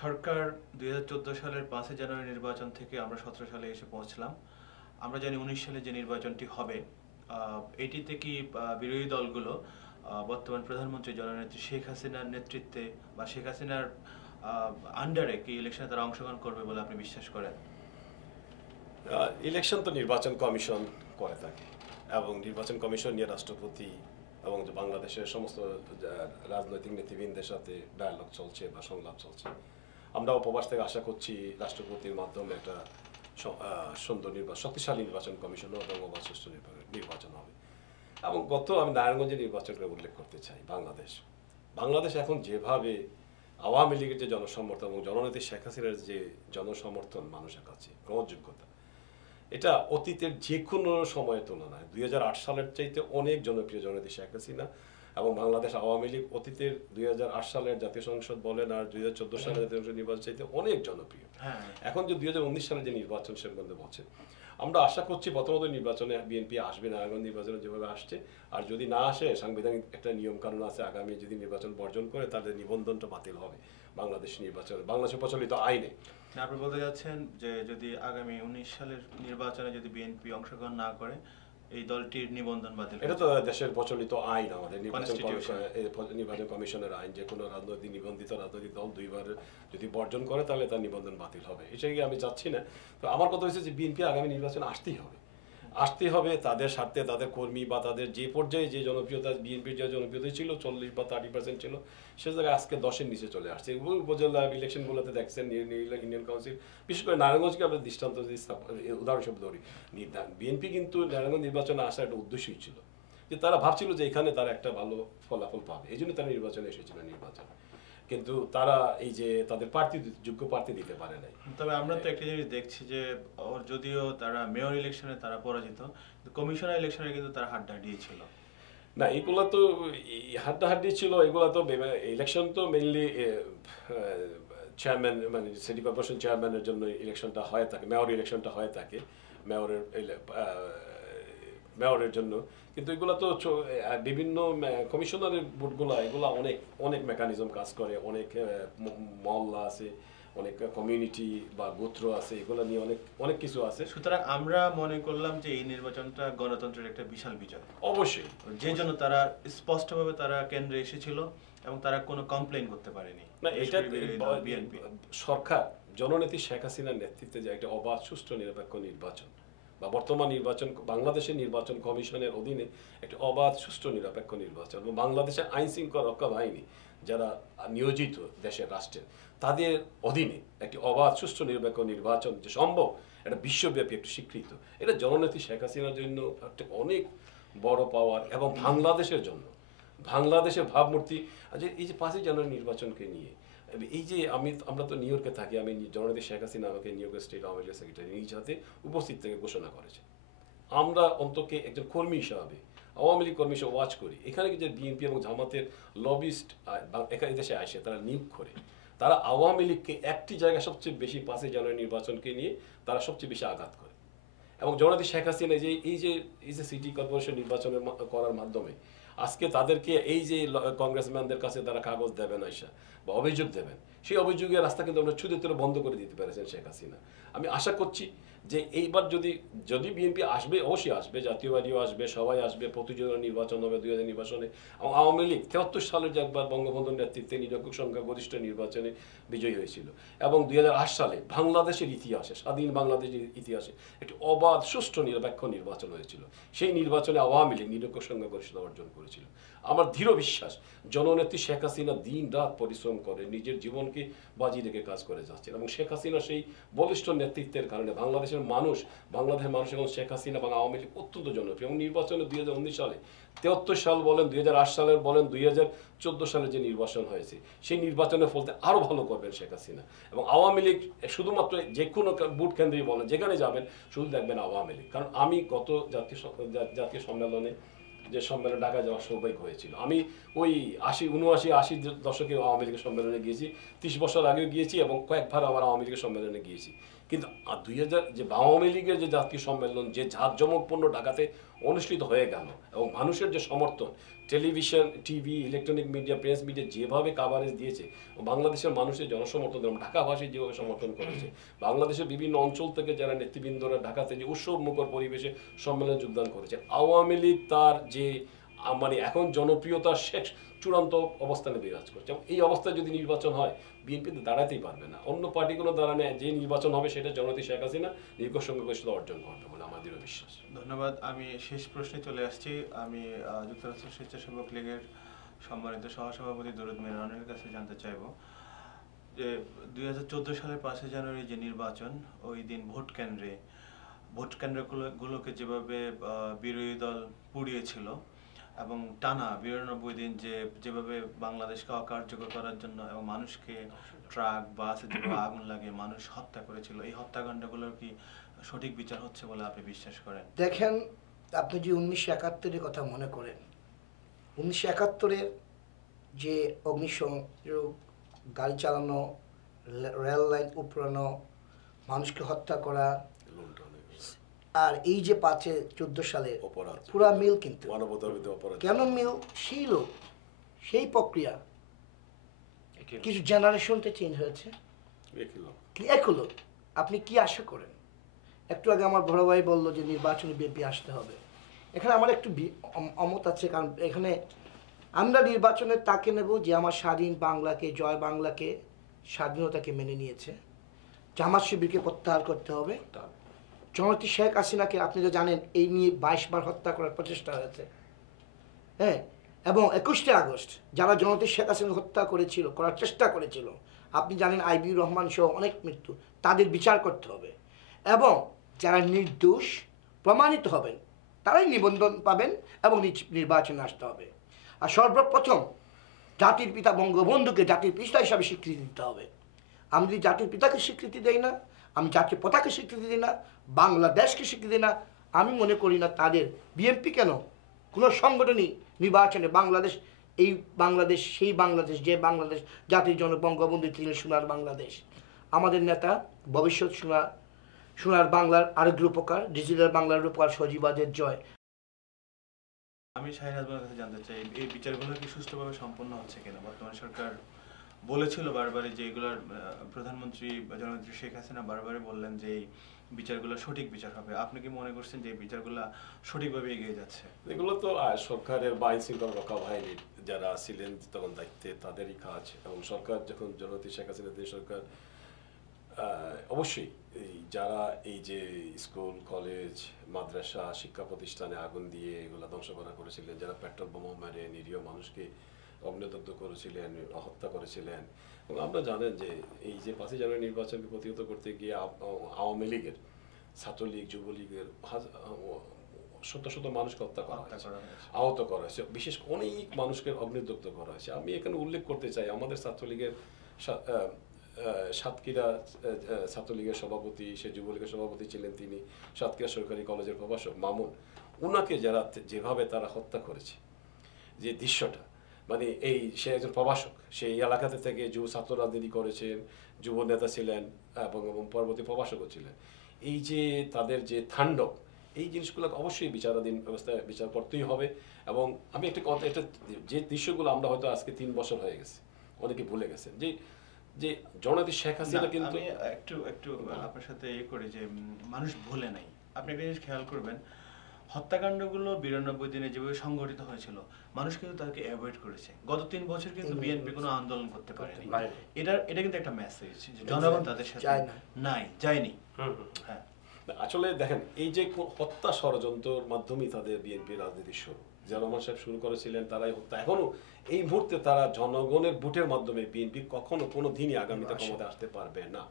সরকার 2014 সালের 5 জানুয়ারি নির্বাচন থেকে আমরা 17 সালে এসে পৌঁছলাম। আমরা জানি 19 সালে যে নির্বাচনটি হবে, এটিতে কি বিরোধী দলগুলো বর্তমান প্রধানমন্ত্রী জননেত্রী শেখ হাসিনার নেতৃত্বে বা শেখ হাসিনার আন্ডারে কি ইলেকশনে তারা অংশগ্রহণ করবে বলে আপনি বিশ্বাস করেন? ইলেকশন তো নির্বাচন কমিশন করে থাকে এবং নির্বাচন কমিশন নিয়ে রাষ্ট্রপতি এবং যে বাংলাদেশের সমস্ত রাজনৈতিক নেতৃবৃন্দের সাথে ডায়ালগ চলছে বা সংলাপ চলছে। আমরা উপবাস থেকে আশা করছি রাষ্ট্রপতির মাধ্যমে একটা সুন্দর শক্তিশালী নির্বাচন কমিশন এবং অবাধ সুষ্ঠু নির্বাচন হবে। এবং আমি নারায়ণগঞ্জের নির্বাচনকে উল্লেখ করতে চাই। বাংলাদেশ এখন যেভাবে আওয়ামী লীগের যে জনসমর্থন এবং জননেত্রী শেখ হাসিনার যে জনসমর্থন মানুষের কাছে গ্রহণযোগ্যতা, এটা অতীতের যে কোনো সময়ের তুলনায় 2008 সালের চাইতে অনেক জনপ্রিয় জননেত্রী শেখ হাসিনা এবং বাংলাদেশ আওয়ামী লীগ অতীতের 2008 সালের জাতীয় সংসদ বলেন আর 2014 সালের জাতীয় সংসদ নির্বাচন চাইতে অনেক জনপ্রিয়। এখন যে 2019 সালে যে নির্বাচন সম্বন্ধে বলছেন, আমরা আশা করছি প্রথমত নির্বাচনে বিএনপি আসবে না, আগামী নির্বাচনে যেভাবে আসছে। আর যদি না আসে, সাংবিধানিক একটা নিয়ম কানুন আছে, আগামী যদি নির্বাচন বর্জন করে তাদের নিবন্ধনটা বাতিল হবে বাংলাদেশ নির্বাচনে, বাংলাদেশে প্রচলিত আইনে। আপনি বলতে যাচ্ছেন যে যদি আগামী 19 সালের নির্বাচনে যদি বিএনপি অংশগ্রহণ না করে এই দলটির নিবন্ধন বাতিল? এটা তো দেশের প্রচলিত আইন, আমাদের নির্বাচন কমিশনের আইন। যে কোনো রাজনৈতিক নিবন্ধিত রাজনৈতিক দল 2 বার যদি বর্জন করে তাহলে তার নিবন্ধন বাতিল হবে। এটাকে আমি চাচ্ছি না। তো আমার কথা হচ্ছে যে বিএনপি আগামী নির্বাচনে আসতেই হবে তাদের স্বার্থে, তাদের কর্মী বা তাদের যে পর্যায়ে যে জনপ্রিয়তা, বিএনপির যে জনপ্রিয়তা ছিল 40 বা 30% ছিল, সে জায়গায় আজকে 10-এর নিচে চলে আসছে। উপজেলা ইলেকশনগুলোতে দেখছেন ইউনিয়ন কাউন্সিল, বিশেষ করে নারায়ণগঞ্জকে আমরা দৃষ্টান্ত যদি উদাহরণ হিসেবে ধরি, বিএনপি কিন্তু নারায়ণগঞ্জ নির্বাচনে আসার একটা উদ্দেশ্যই ছিল যে তারা ভাবছিল যে এখানে তারা একটা ভালো ফলাফল পাবে, এই জন্য তারা নির্বাচনে এসেছিল নির্বাচন। কিন্তু তারা এই যে তাদের যোগ্য প্রার্থী দিতে পারে নাই। তবে আমরা তো একটা জিনিস দেখছি যে যদিও তারা মেয়র ইলেকশনে তারা পরাজিত, কমিশনার ইলেকশনে কিন্তু তারা হাড্ডাহাড্ডি ছিল না। এগুলো তো হাড্ডাহাড্ডি ছিল, এগুলো তো ইলেকশন তো মেইনলি চেয়ারম্যান মানে সিটি কর্পোরেশন চেয়ারম্যানের জন্য ইলেকশনটা হয়ে থাকে, মেয়র ইলেকশনটা হয়ে থাকে মেয়রের জন্য। কিন্তু এগুলো তো বিভিন্ন কমিশনারের ভোটগুলো, এগুলো অনেক মেকানিজম কাজ করে, অনেক মহল্লা আছে, অনেক কমিউনিটি বা গোত্র আছে, এগুলো নিয়ে অনেক কিছু আছে। সুতরাং আমরা মনে করলাম যে এই নির্বাচনটা গণতন্ত্রের একটা বিশাল বিজয়। অবশ্যই, যে জন্য তারা স্পষ্টভাবে তারা কেন্দ্রে এসেছিল এবং তারা কোনো কমপ্লেইন করতে পারেনি। না, এটা সরকার জননেত্রী শেখ হাসিনার নেতৃত্বে যে একটা অবাধ সুষ্ঠু নিরপেক্ষ নির্বাচন বা বর্তমান নির্বাচন, বাংলাদেশের নির্বাচন কমিশনের অধীনে একটা অবাধ সুষ্ঠু নিরপেক্ষ নির্বাচন এবং বাংলাদেশের আইন শৃঙ্খলা রক্ষা বাহিনী যারা নিয়োজিত দেশের রাষ্ট্রের, তাদের অধীনে একটি অবাধ সুষ্ঠু নিরপেক্ষ নির্বাচন যে সম্ভব, এটা বিশ্বব্যাপী একটি স্বীকৃত। এটা জননেত্রী শেখ হাসিনার জন্য একটা অনেক বড় পাওয়ার এবং বাংলাদেশের জন্য, বাংলাদেশের ভাবমূর্তি। এই যে 5 জানুয়ারি নির্বাচনকে নিয়ে, এই যে আমরা তো নিউ ইয়র্কে থাকি, আমি জননেত্রী শেখ হাসিনা আমাকে নিউ ইয়র্কের স্টেট আওয়ামী লীগের সেক্রেটারি নিজ হাতে উপস্থিত থেকে ঘোষণা করেছে। আমরা অন্তকে একজন কর্মী হিসাবে, আওয়ামী লীগ কর্মী হিসেবে ওয়াচ করি। এখানে যে বিএনপি এবং জামাতের লবিস্ট এখানে দেশে আসে, তারা নিয়োগ করে, তারা আওয়ামী লীগকে একটি জায়গায় সবচেয়ে বেশি 5 জানুয়ারি নির্বাচনকে নিয়ে তারা সবচেয়ে বেশি আঘাত করে। এবং জননেত্রী শেখ হাসিনা এই যে সিটি কর্পোরেশন নির্বাচনের করার মাধ্যমে আজকে তাদেরকে এই যে কংগ্রেসম্যানদের কাছে তারা কাগজ দেবেন আইসা বা অভিযোগ দেবেন, সেই অভিযোগের রাস্তা কিন্তু আমরা ছুঁড়ে বন্ধ করে দিতে পেরেছেন শেখ হাসিনা। আমি আশা করছি যে এইবার যদি বিএনপি আসবে, অবশ্যই আসবে, জাতীয়বাদীও আসবে, সবাই আসবে, প্রতিযোগিতা নির্বাচন হবে 2000 নির্বাচনে। এবং আওয়ামী লীগ 73 সালের যে একবার বঙ্গবন্ধুর নেতৃত্বে নিরঙ্কুশ সংখ্যাগরিষ্ঠ নির্বাচনে বিজয়ী হয়েছিল এবং 2008 সালে বাংলাদেশের ইতিহাসে, স্বাধীন বাংলাদেশের ইতিহাসে একটি অবাধ সুষ্ঠু নিরপেক্ষ নির্বাচন হয়েছিল। সেই নির্বাচনে আওয়ামী লীগ নিরঙ্কুশ সংখ্যাগরিষ্ঠতা অর্জন করেছিল। আমার দৃঢ় বিশ্বাস জননেত্রী শেখ হাসিনা দিন রাত পরিশ্রম করে নিজের জীবনকে বাজি রেখে কাজ করে যাচ্ছেন, এবং শেখ হাসিনা সেই বলিষ্ঠ নেতৃত্বের কারণে বাংলাদেশের মানুষ এখন শেখ হাসিনা এবং আওয়ামী লীগ অত্যন্ত জনপ্রিয়। এবং নির্বাচনে 2019 সালে 73 সাল বলেন, 2008 সালের বলেন, 2014 সালে যে নির্বাচন হয়েছে সেই নির্বাচনের ফলতে আরও ভালো করবেন শেখ হাসিনা। এবং আওয়ামী লীগ শুধুমাত্র যে কোনো বুথ কেন্দ্রেই বলেন, যেখানে যাবেন শুধু দেখবেন আওয়ামী লীগ। কারণ আমি গত জাতীয় সম্মেলনে যে সম্মেলনে ঢাকা যাওয়ার সৌভাগ্য হয়েছিল, আমি ওই 80 দশকে আওয়ামী লীগের সম্মেলনে গিয়েছি, 30 বছর আগেও গিয়েছি এবং কয়েকবার আমার আওয়ামী লীগের সম্মেলনে গিয়েছি। কিন্তু 2000 যে আওয়ামী লীগের যে জাতীয় সম্মেলন যে জাঁকজমকপূর্ণ ঢাকাতে অনুষ্ঠিত হয়ে গেল, এবং মানুষের যে সমর্থন, television, TV, electronic media, press media যেভাবে কাভারেজ দিয়েছে, বাংলাদেশের মানুষের জনসমর্থন এবং ঢাকাবাসী যেভাবে সমর্থন করেছে, বাংলাদেশের বিভিন্ন অঞ্চল থেকে যারা নেতৃবৃন্দরা ঢাকাতে যে উৎসব মুখর পরিবেশে সম্মেলনে যোগদান করেছে, আওয়ামী লীগ তার যে মানে এখন জনপ্রিয়তার শেষ চূড়ান্ত অবস্থানে বিরাজ করছে। এবং এই অবস্থায় যদি নির্বাচন হয়, বিএনপি তো দাঁড়াতেই পারবে না, অন্য পার্টিগুলো দাঁড়ানে যে নির্বাচন হবে সেটা জননেত্রী শেখ হাসিনা দীর্ঘ সংখ্যাগরিষ্ঠতা অর্জন করবে বলে আমাদের বিশ্বাস। ধন্যবাদ। আমি শেষ প্রশ্নে চলে আসছি। আমি যুক্তরাষ্ট্র স্বেচ্ছাসেবক লীগের সম্মানিত সহসভাপতি দরুদ মেহরানের কাছে জানতে চাইব যে 2014 সালের 5 জানুয়ারি যে নির্বাচন, ওই দিন ভোট কেন্দ্রগুলোকে যেভাবে বিরোধী দল পুড়িয়েছিল এবং টানা 92 দিন যেভাবে বাংলাদেশকে অকার্যকর করার জন্য এবং মানুষকে ট্রাক বাসে যেভাবে আগুন লাগে মানুষ হত্যা করেছিল, এই হত্যাকাণ্ডগুলোর কি সঠিক বিচার হচ্ছে বলে আপনি বিশ্বাস করেন? দেখেন, আপনি যে 1971-এর কথা মনে করেন, 1971-এর যে অগ্নিসংযোগ, গাড়ি চালানো, রেল লাইন উপড়ানো, মানুষকে হত্যা করা, আর এই যে 5-14 সালের অপরাধ পুরা মিল কিন্তু মানবতাবিরোধী অপরাধ। কেন মিল? সেই লোক, সেই প্রক্রিয়া, কিছু জেনারেশনটা চেঞ্জ হয়েছে, এক হলো। আপনি কি আশা করেন? একটু আগে আমার বড় ভাই বললো যে নির্বাচনে বিএনপি আসতে হবে। এখানে আমার একটু অমত আছে, কারণ এখানে আমরা নির্বাচনে তাকে নেব যে আমার স্বাধীন বাংলাকে, জয় বাংলাকে, স্বাধীনতাকে মেনে নিয়েছে। জামাত শিবিরকে প্রত্যাহার করতে হবে। জননেত্রী শেখ হাসিনাকে আপনি তো জানেন এই নিয়ে 22 বার হত্যা করার প্রচেষ্টা হয়েছে, হ্যাঁ। এবং 21শে আগস্ট যারা জননেত্রী শেখ হাসিনা হত্যা করার চেষ্টা করেছিল, আপনি জানেন আইবিউর রহমান সহ অনেক মৃত্যু, তাদের বিচার করতে হবে। এবং যারা নির্দোষ প্রমাণিত হবেন তারাই নিবন্ধন পাবেন এবং নির্বাচনে আসতে হবে। আর সর্বপ্রথম জাতির পিতা বঙ্গবন্ধুকে জাতির পিতা হিসাবে স্বীকৃতি দিতে হবে। আমি যদি জাতির পিতাকে স্বীকৃতি দেই না, আমি জাতীয় পতাকাকে স্বীকৃতি দিই না, বাংলাদেশকে স্বীকৃতি দিই না, আমি মনে করি না তাদের বিএনপি কেন কোনো সংগঠনই নির্বাচনে এই বাংলাদেশ সেই বাংলাদেশ যে বাংলাদেশ জাতির জন্য বঙ্গবন্ধু ছিলেন সোনার বাংলাদেশ। আমাদের নেতা ভবিষ্যৎ সোনার বাংলার আরেক রূপকার, ডিজিটাল বাংলার রূপকার সজীবাদের জয়। আমি শাহিন আজমের কাছে জানতে চাই, এই বিচারগুলো কি সুষ্ঠুভাবে সম্পন্ন হচ্ছে কিনা? বর্তমান সরকার বলেছিল বারবারই যে এগুলোর প্রধানমন্ত্রী জননেত্রী শেখ হাসিনা বারবারই বললেন যে এই বিচারগুলো সঠিক বিচার হবে। আপনি কি মনে করছেন যে এই বিচারগুলো সঠিকভাবে এগিয়ে যাচ্ছে? এগুলো তো সরকারের বা আইন শৃঙ্খলা রক্ষা বাহিনীর যারা ছিলেন তখন দায়িত্বে তাদেরই কাজ। এবং সরকার যখন জননেত্রী শেখ হাসিনা সরকার অবশ্যই যারা এই যে স্কুল, কলেজ, মাদ্রাসা, শিক্ষা প্রতিষ্ঠানে আগুন দিয়ে এগুলো ধ্বংস করেছিলেন, যারা পেট্রোল বোমা মেরে নিরীহ মানুষকে অগ্নিদগ্ধ করেছিলেন, হত্যা করেছিলেন। এবং আমরা জানেন যে এই যে 5 জানুয়ারি নির্বাচনকে প্রতিহত করতে গিয়ে আওয়ামী লীগের, ছাত্রলীগ, যুবলীগের শত শত মানুষকে হত্যা করা হয়েছে, আহত করা হয়েছে, বিশেষ অনেক মানুষকে অগ্নিদগ্ধ করা হয়েছে। আমি এখানে উল্লেখ করতে চাই আমাদের ছাত্রলীগের সাতক্ষীরা ছাত্রলীগের সভাপতি, সে যুবলীগের সভাপতি ছিলেন, তিনি সাতক্ষীরা সরকারি কলেজের প্রভাষক মামুন, ওনাকে যারা যেভাবে তারা হত্যা করেছে, যে দৃশ্যটা, মানে সে একজন প্রভাষক, সেই এলাকাতে থেকে যুব ছাত্র রাজনীতি করেছেন, যুব নেতা ছিলেন এবং পরবর্তী প্রভাষকও ছিলেন। এই যে তাদের যে তাণ্ডব, এই জিনিসগুলোকে অবশ্যই বিচারাধীন ব্যবস্থায় বিচার করতেই হবে। এবং আমি একটা কথা, এটা যে দৃশ্যগুলো আমরা হয়তো আজকে 3 বছর হয়ে গেছে, অনেকে ভুলে গেছেন যে জননেত্রী শেখ হাসিনা কিন্তু একটু আপনার সাথে করি যে মানুষ ভুলে নাই। আপনি একটা জিনিস খেয়াল করবেন, হত্যাকাণ্ডগুলো 92 দিনে যেভাবে সংঘটিত হয়েছিল, মানুষ কিন্তু তাদেরকে অ্যাভয়েড করেছে। গত 3 বছর কিন্তু বিএনপি কোনো আন্দোলন করতে পারেনি। এটা কিন্তু একটা মেসেজ যে জনগণ তাদের সাথে যায়নি। হ্যাঁ, আসলে দেখেন, এই যে হত্যা ষড়যন্ত্রের মাধ্যমেই তাদের বিএনপি রাজনীতি শুরু। জিয়া রহমান সাহেব শুরু করেছিলেন, তারাই এখনো এই মুহূর্তে তারা জনগণের ভোটের মাধ্যমে বিএনপি কখনো কোনো দিনই আগামীতে ক্ষমতায় আসতে পারবে না।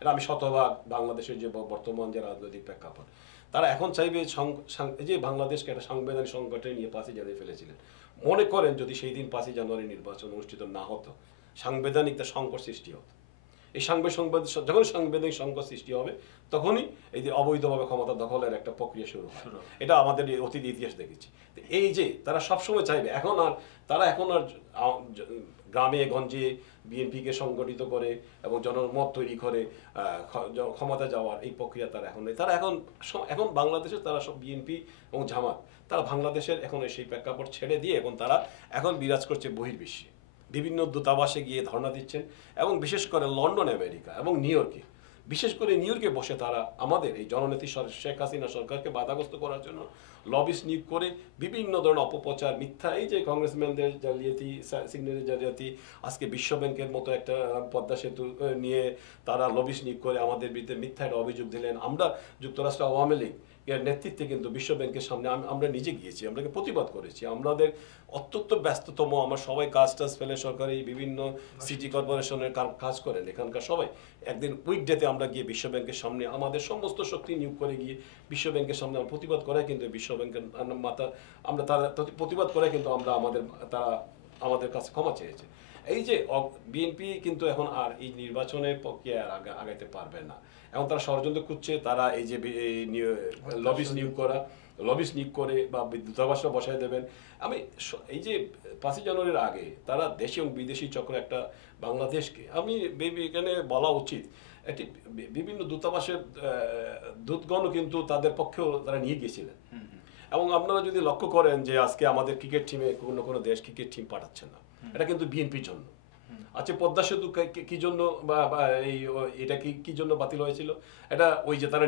এটা আমি শতভাগ বাংলাদেশের যে বর্তমান যে রাজনৈতিক প্রেক্ষাপট, তারা এখন চাইবে এই যে বাংলাদেশকে একটা সাংবিধানিক সংকটে নিয়ে 5ই জানুয়ারি ফেলেছিলেন, মনে করেন যদি সেই দিন 5ই জানুয়ারি নির্বাচন অনুষ্ঠিত না হতো, সাংবিধানিক তার সংকট সৃষ্টি হতো। এই যখন সাংবিধানিক সংকট সৃষ্টি হবে, তখনই এই যে অবৈধভাবে ক্ষমতা দখলের একটা প্রক্রিয়া শুরু হয়। এটা আমাদের অতীত ইতিহাস দেখেছি। এই যে তারা সবসময় চাইবে, তারা এখন আর গ্রামে গঞ্জে বিএনপিকে সংগঠিত করে এবং জনমত তৈরি করে ক্ষমতা যাওয়ার এই প্রক্রিয়া তারা এখন নেই। তারা এখন বাংলাদেশে তারা সব বিএনপি এবং জামাত, তারা বাংলাদেশের এখন সেই প্রেক্ষাপট ছেড়ে দিয়ে এখন বিরাজ করছে বহির্বিশ্বে। বিভিন্ন দূতাবাসে গিয়ে ধর্ণা দিচ্ছেন এবং বিশেষ করে লন্ডন, আমেরিকা এবং নিউ ইয়র্কে, বিশেষ করে নিউ ইয়র্কে বসে তারা আমাদের এই জননেত্রী শেখ হাসিনা সরকারকে বাধাগ্রস্ত করার জন্য লবিস্ট নিয়োগ করে বিভিন্ন ধরনের অপপ্রচার, মিথ্যা, এই যে কংগ্রেসম্যানদের জালিয়াতি, সিগন্যালের জালিয়াতি, আজকে বিশ্বব্যাংকের মতো একটা পদ্মা সেতু নিয়ে তারা লবিস্ট নিয়োগ করে আমাদের বিরুদ্ধে মিথ্যা একটা অভিযোগ দিলেন। আমরা যুক্তরাষ্ট্র আওয়ামী লীগ এর নেতৃত্বে কিন্তু বিশ্বব্যাংকের সামনে আমরা নিজে গিয়েছি, আমরা প্রতিবাদ করেছি। আমাদের অত্যন্ত ব্যস্ততম, আমরা সবাই কাজ ফেলে সরকারি বিভিন্ন সিটি কর্পোরেশনের কাজ করেন এখানকার সবাই, একদিন উইকডেতে আমরা গিয়ে বিশ্বব্যাংকের সামনে আমাদের সমস্ত শক্তি নিয়োগ করে গিয়ে বিশ্বব্যাংকের সামনে আমরা প্রতিবাদ করাই কিন্তু বিশ্বব্যাংকের আমরা তারা প্রতিবাদ করে কিন্তু তারা আমাদের কাছে ক্ষমা চেয়েছে। এই যে বিএনপি কিন্তু এখন আর এই নির্বাচনের প্রক্রিয়া আগাইতে পারবে না। এখন তারা ষড়যন্ত্র করছে, তারা এই যে লবিস্ট নিয়োগ করে বা দূতাবাসরা বসায় দেবেন। এই যে 5ই জানুয়ারির আগে তারা দেশি এবং বিদেশি চক্র একটা বাংলাদেশকে, এখানে বলা উচিত, একটি বিভিন্ন দূতাবাসের দূতগণও কিন্তু তাদের পক্ষেও তারা নিয়ে গিয়েছিলেন। এবং আপনারা যদি লক্ষ্য করেন যে আজকে আমাদের ক্রিকেট টিমে কোনো দেশ ক্রিকেট টিম পাঠাচ্ছে না, এটা কিন্তু বিএনপির জন্য। আচ্ছা, পদ্মা সেতু কি জন্য এটা কি জন্য বাতিল হয়েছিল? এটা ওই যে তারা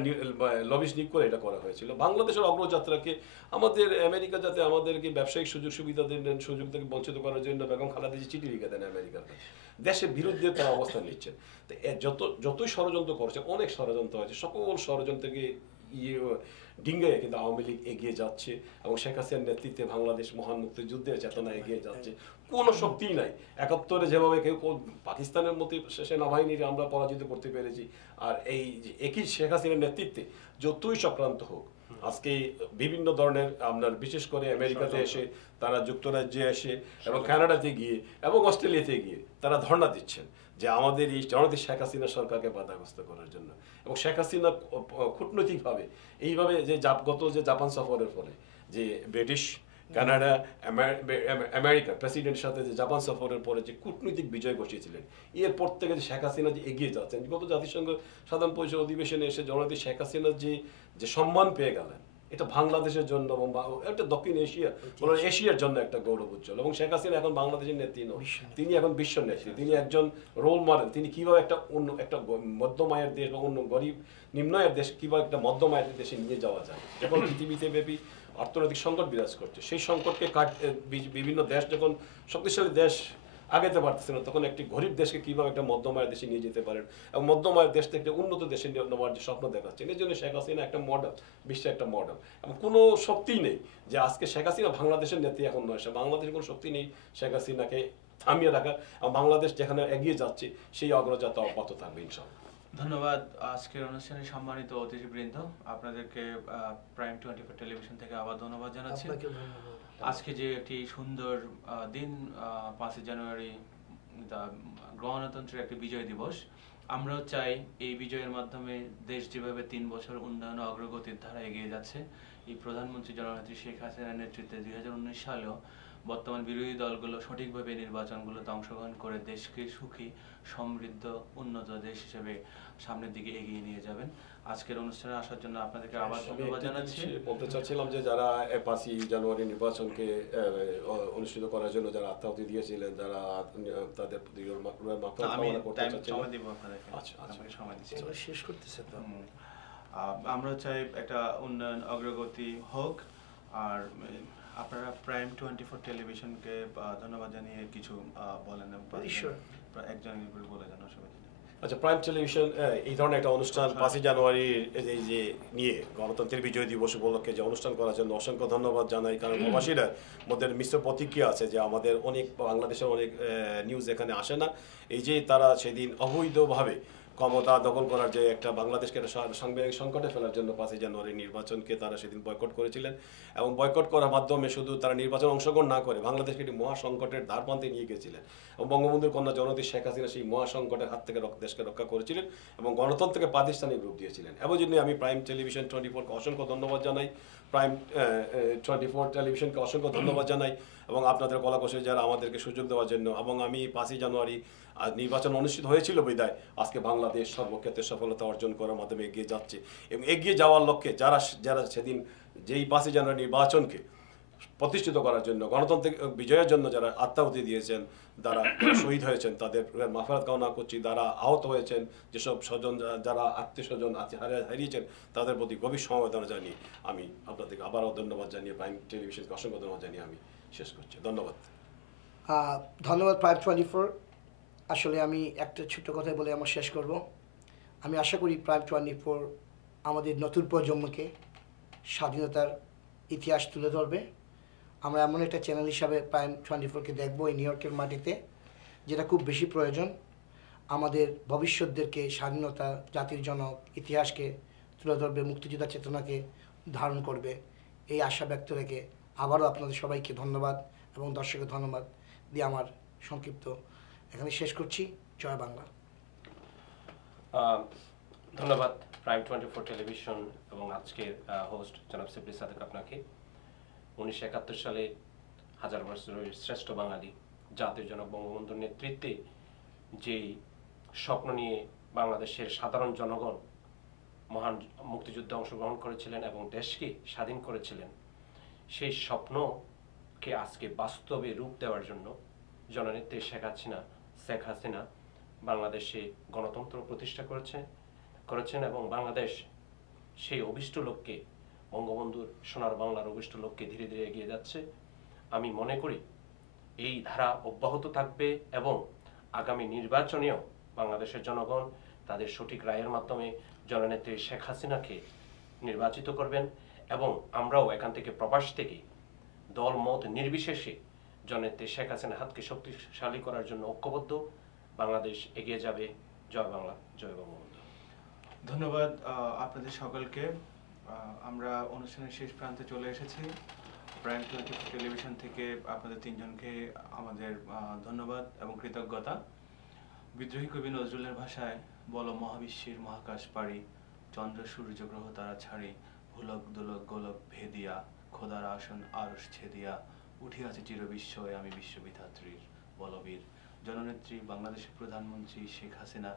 লবিস্ট নিয়োগ করে এটা করা হয়েছিল। বাংলাদেশের অগ্রযাত্রাকে আমাদের আমেরিকা যাতে আমাদেরকে ব্যবসায়িক সুযোগ সুবিধা দেন, সুযোগ থেকে বঞ্চিত করার জন্য বেগম খালেদা জিয়া চিঠি লিখে দেন আমেরিকার কাছে, দেশের বিরুদ্ধে তারা অবস্থান নিচ্ছেন। তো যতই ষড়যন্ত্র করছে, অনেক ষড়যন্ত্র হয়েছে, সকল ষড়যন্ত্রকে ডিঙ্গায় কিন্তু আওয়ামী লীগ এগিয়ে যাচ্ছে এবং শেখ হাসিনার নেতৃত্বে বাংলাদেশ মহান মুক্তিযুদ্ধের চেতনা এগিয়ে যাচ্ছে। কোনো শক্তিই নাই। 71-এ যেভাবে পাকিস্তানের মতো সেনাবাহিনীর আমরা পরাজিত করতে পেরেছি, আর এই একই শেখ হাসিনার নেতৃত্বে যতই চক্রান্ত হোক, আজকে বিভিন্ন ধরনের আপনার বিশেষ করে আমেরিকাতে এসে, তারা যুক্তরাজ্যে এসে এবং কানাডাতে গিয়ে এবং অস্ট্রেলিয়াতে গিয়ে তারা ধর্ণা দিচ্ছেন যে আমাদের এই জননেত্রী শেখ হাসিনা সরকারকে বাধাগ্রস্ত করার জন্য। এবং শেখ হাসিনা কূটনৈতিকভাবে এইভাবে যে জাপান সফরের ফলে যে ব্রিটিশ, কানাডা, আমেরিকা প্রেসিডেন্টের সাথে যে জাপান সফরের পরে যে কূটনৈতিক বিজয় ঘটিয়েছিলেন, এরপর থেকে যে শেখ হাসিনা যে এগিয়ে যাচ্ছেন, গত জাতিসংঘ সাধারণ পরিষদ অধিবেশনে এসে জননেত্রী শেখ হাসিনা যে সম্মান পেয়ে গেলেন, এটা বাংলাদেশের জন্য এবং একটা দক্ষিণ এশিয়ার জন্য একটা গৌরব উজ্জ্বল। এবং শেখ হাসিনা এখন বাংলাদেশের নেত্রী নন, তিনি এখন বিশ্ব নেত্রী, তিনি একজন রোল মডেল। তিনি কিভাবে একটা মধ্যমায়ের দেশ বা অন্য গরিব নিম্নায়ের দেশ কিভাবে একটা মধ্যমায়ের দেশে নিয়ে যাওয়া যায়। যখন পৃথিবীতে ব্যাপী অর্থনৈতিক সংকট বিরাজ করছে, সেই সংকটকে বিভিন্ন দেশ যখন শক্তিশালী দেশ আগাতে পারতেছে না, তখন একটি গরিব দেশকে কিভাবে একটা মধ্যমায়ের দেশে নিয়ে যেতে পারেন এবং মধ্যমায়ের দেশ থেকে উন্নত দেশে নেওয়ার যে স্বপ্ন দেখাচ্ছেন, এই জন্য শেখ হাসিনা একটা মডেল, বিশ্বের একটা মডেল। এবং কোনো শক্তিই নেই যে আজকে শেখ হাসিনা বাংলাদেশের নেত্রী এখন নয়, বাংলাদেশের কোনো শক্তি নেই শেখ হাসিনাকে থামিয়ে রাখার। এবং বাংলাদেশ যেখানে এগিয়ে যাচ্ছে সেই অগ্রযাত্রা অব্যাহত থাকবে ইনশাআল্লাহ। ধন্যবাদ আজকের অনুষ্ঠানে সম্মানিত অতিথিবৃন্দ, আপনাদেরকে প্রাইম 24 টেলিভিশন থেকে আবার ধন্যবাদ জানাচ্ছি। আজকে যে একটি সুন্দর দিন, 5ই জানুয়ারি গণতন্ত্রের একটি বিজয় দিবস, আমরাও চাই এই বিজয়ের মাধ্যমে দেশ যেভাবে 3 বছর উন্নয়ন অগ্রগতির ধারা এগিয়ে যাচ্ছে, এই প্রধানমন্ত্রী জননেত্রী শেখ হাসিনার নেতৃত্বে 2019 সালেও বর্তমান বিরোধী দলগুলো সঠিকভাবে নির্বাচনগুলোতে অংশগ্রহণ করে দেশকে সুখী, সমৃদ্ধ, উন্নত দেশ হিসেবে সামনের দিকে এগিয়ে নিয়ে যাবেন। আজকের অনুষ্ঠানে আসার জন্য আপনাদেরকে আবার ধন্যবাদ জানাচ্ছি। বলতে চাচ্ছিলাম যে যারা 5ই জানুয়ারি নির্বাচনকে অনুষ্ঠিত করার জন্য যারা আত্মাহুতি দিয়েছিলেন, যারা তাদের শেষ করতেছে তো আমরা চাই একটা উন্নয়ন অগ্রগতি হোক। আর আপনারা প্রাইম 24 টেলিভিশনকে ধন্যবাদ জানিয়ে কিছু বলেন, একজন বলে জানো সবাই। আচ্ছা, প্রাইম টেলিভিশন এই ধরনের একটা অনুষ্ঠান 5ই জানুয়ারি এই যে নিয়ে গণতন্ত্রের বিজয় দিবস উপলক্ষে যে অনুষ্ঠান করার জন্য অসংখ্য ধন্যবাদ জানাই। কারণ প্রবাসীরা মধ্যে মিশ্র প্রতিক্রিয়া আছে যে আমাদের অনেক বাংলাদেশের অনেক নিউজ এখানে আসে না। এই যে তারা সেদিন অবৈধভাবে ক্ষমতা দখল করার যে একটা বাংলাদেশকে একটা সাংবিধানিক সংকটে ফেলার জন্য 5ই জানুয়ারি নির্বাচনকে তারা সেদিন বয়কট করেছিলেন, এবং বয়কট করার মাধ্যমে শুধু তারা নির্বাচন অংশগ্রহণ না করে বাংলাদেশকে একটি মহাসংকটের দ্বারপ্রান্তে নিয়ে গিয়েছিলেন, এবং বঙ্গবন্ধুর কন্যা জননেত্রী শেখ হাসিনা সেই মহাসংকটের হাত থেকে দেশকে রক্ষা করেছিলেন এবং গণতন্ত্রকে প্রাতিষ্ঠানিক রূপ দিয়েছিলেন। এবং জন্য আমি প্রাইম টেলিভিশন 24কে অসংখ্য ধন্যবাদ জানাই, প্রাইম 24 টেলিভিশনকে অসংখ্য ধন্যবাদ জানাই, এবং আপনাদের কলাকৌশলী যারা আমাদেরকে সুযোগ দেওয়ার জন্য। এবং আমি 5ই জানুয়ারি নির্বাচন অনুষ্ঠিত হয়েছিল বিদায় আজকে বাংলাদেশ সর্বক্ষেত্রে সফলতা অর্জন করার মাধ্যমে এগিয়ে যাচ্ছে, এবং এগিয়ে যাওয়ার লক্ষ্যে যারা যারা সেদিন যেই 5ই জানুয়ারি নির্বাচনকে প্রতিষ্ঠিত করার জন্য গণতন্ত্রের বিজয়ের জন্য যারা আত্মাহুতি দিয়েছেন, যারা শহীদ হয়েছেন তাদের মাফরাত কামনা করছি, যারা আহত হয়েছেন, যেসব স্বজন যারা আত্মীয় স্বজন হারিয়েছেন তাদের প্রতি গভীর সমবেদনা জানিয়ে আমি আপনাদেরকে আবারও ধন্যবাদ জানিয়ে প্রাইম টেলিভিশনকে অসংখ্য ধন্যবাদ জানিয়ে আমি শেষ করছি। ধন্যবাদ। ধন্যবাদ প্রাইম 24। আসলে আমি একটা ছোট্ট কথাই বলে আমার শেষ করব। আমি আশা করি প্রাইম 24 আমাদের নতুন প্রজন্মকে স্বাধীনতার ইতিহাস তুলে ধরবে। আমরা এমন একটা চ্যানেল হিসাবে প্রাইম 24কে দেখবো এই নিউ ইয়র্কের মাটিতে, যেটা খুব বেশি প্রয়োজন। আমাদের ভবিষ্যৎদেরকে স্বাধীনতা, জাতির জনক, ইতিহাসকে তুলে ধরবে, মুক্তিযোদ্ধা চেতনাকে ধারণ করবে, এই আশা ব্যক্ত রেখে আবারও আপনাদের সবাইকে ধন্যবাদ এবং দর্শকের ধন্যবাদ দিয়ে আমার সংক্ষিপ্ত এখানে শেষ করছি। জয় বাংলা। ধন্যবাদ প্রাইম 24 টেলিভিশন এবং আজকের হোস্ট জনাব শিবলি সাদেক আপনাকে। 1971 সালে হাজার বছরের শ্রেষ্ঠ বাঙালি জাতির জনক বঙ্গবন্ধুর নেতৃত্বে যেই স্বপ্ন নিয়ে বাংলাদেশের সাধারণ জনগণ মহান মুক্তিযুদ্ধে অংশগ্রহণ করেছিলেন এবং দেশকে স্বাধীন করেছিলেন, সেই স্বপ্নকে আজকে বাস্তবে রূপ দেওয়ার জন্য জননেত্রী শেখ হাসিনা বাংলাদেশে গণতন্ত্র প্রতিষ্ঠা করেছেন এবং বাংলাদেশ সেই অভিষ্ট লক্ষ্যে, বঙ্গবন্ধুর সোনার বাংলার অভিষ্ট লক্ষ্যে ধীরে ধীরে এগিয়ে যাচ্ছে। আমি মনে করি এই ধারা অব্যাহত থাকবে এবং আগামী নির্বাচনেও বাংলাদেশের জনগণ তাদের সঠিক রায়ের মাধ্যমে জননেত্রী শেখ হাসিনাকে নির্বাচিত করবেন, এবং আমরাও এখান থেকে প্রবাস থেকে দল মত নির্বিশেষে জননেত্রী শেখ হাসিনার হাতকে শক্তিশালী করার জন্য ঐক্যবদ্ধ। বাংলাদেশ এগিয়ে যাবে। জয় বাংলা, জয় বঙ্গবন্ধু। ধন্যবাদ আপনাদের সকলকে। আমরা অনুষ্ঠানের শেষ প্রান্তে চলে এসেছি। প্রাইম 24 টেলিভিশন থেকে আপনাদের তিনজনকে আমাদের ধন্যবাদ এবং কৃতজ্ঞতা। বিদ্রোহী কবি নজরুলের ভাষায়, বলো মহাবিশ্বের মহাকাশ পাড়ি, চন্দ্র সূর্য গ্রহ তারা ছাড়ি, ভুলক দোলক গোলক ভেদিয়া, খোদার আসন আরশ ছেদিয়া, উঠিয়াছে চির বিস্ময় আমি বিশ্ববিধাত্রীর বলবীর। জননেত্রী বাংলাদেশের প্রধানমন্ত্রী শেখ হাসিনা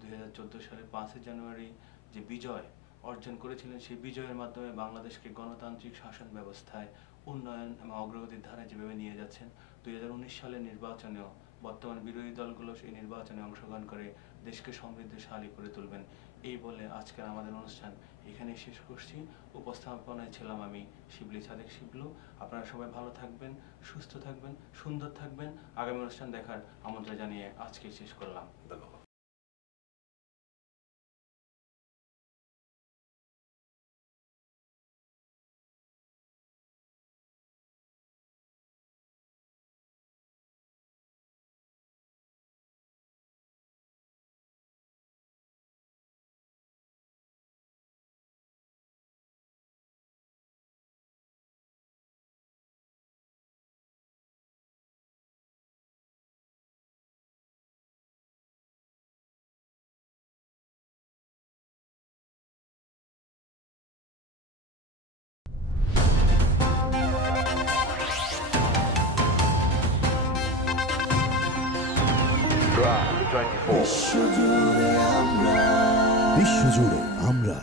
2014 সালে 5ই জানুয়ারি যে বিজয় অর্জন করেছিলেন, সেই বিজয়ের মাধ্যমে বাংলাদেশকে গণতান্ত্রিক শাসন ব্যবস্থায় উন্নয়ন এবং অগ্রগতির ধারায় যেভাবে নিয়ে যাচ্ছেন, 2019 সালের নির্বাচনেও বর্তমান বিরোধী দলগুলো সেই নির্বাচনে অংশগ্রহণ করে দেশকে সমৃদ্ধশালী করে তুলবেন। এই বলে আজকের আমাদের অনুষ্ঠান এখানেই শেষ করছি। উপস্থাপনায় ছিলাম আমি শিবলি সাদেক শিবলু। আপনারা সবাই ভালো থাকবেন, সুস্থ থাকবেন, সুন্দর থাকবেন। আগামী অনুষ্ঠান দেখার আমন্ত্রণ জানিয়ে আজকে শেষ করলাম। ধন্যবাদ। বিশ্বজুড়ে আমরা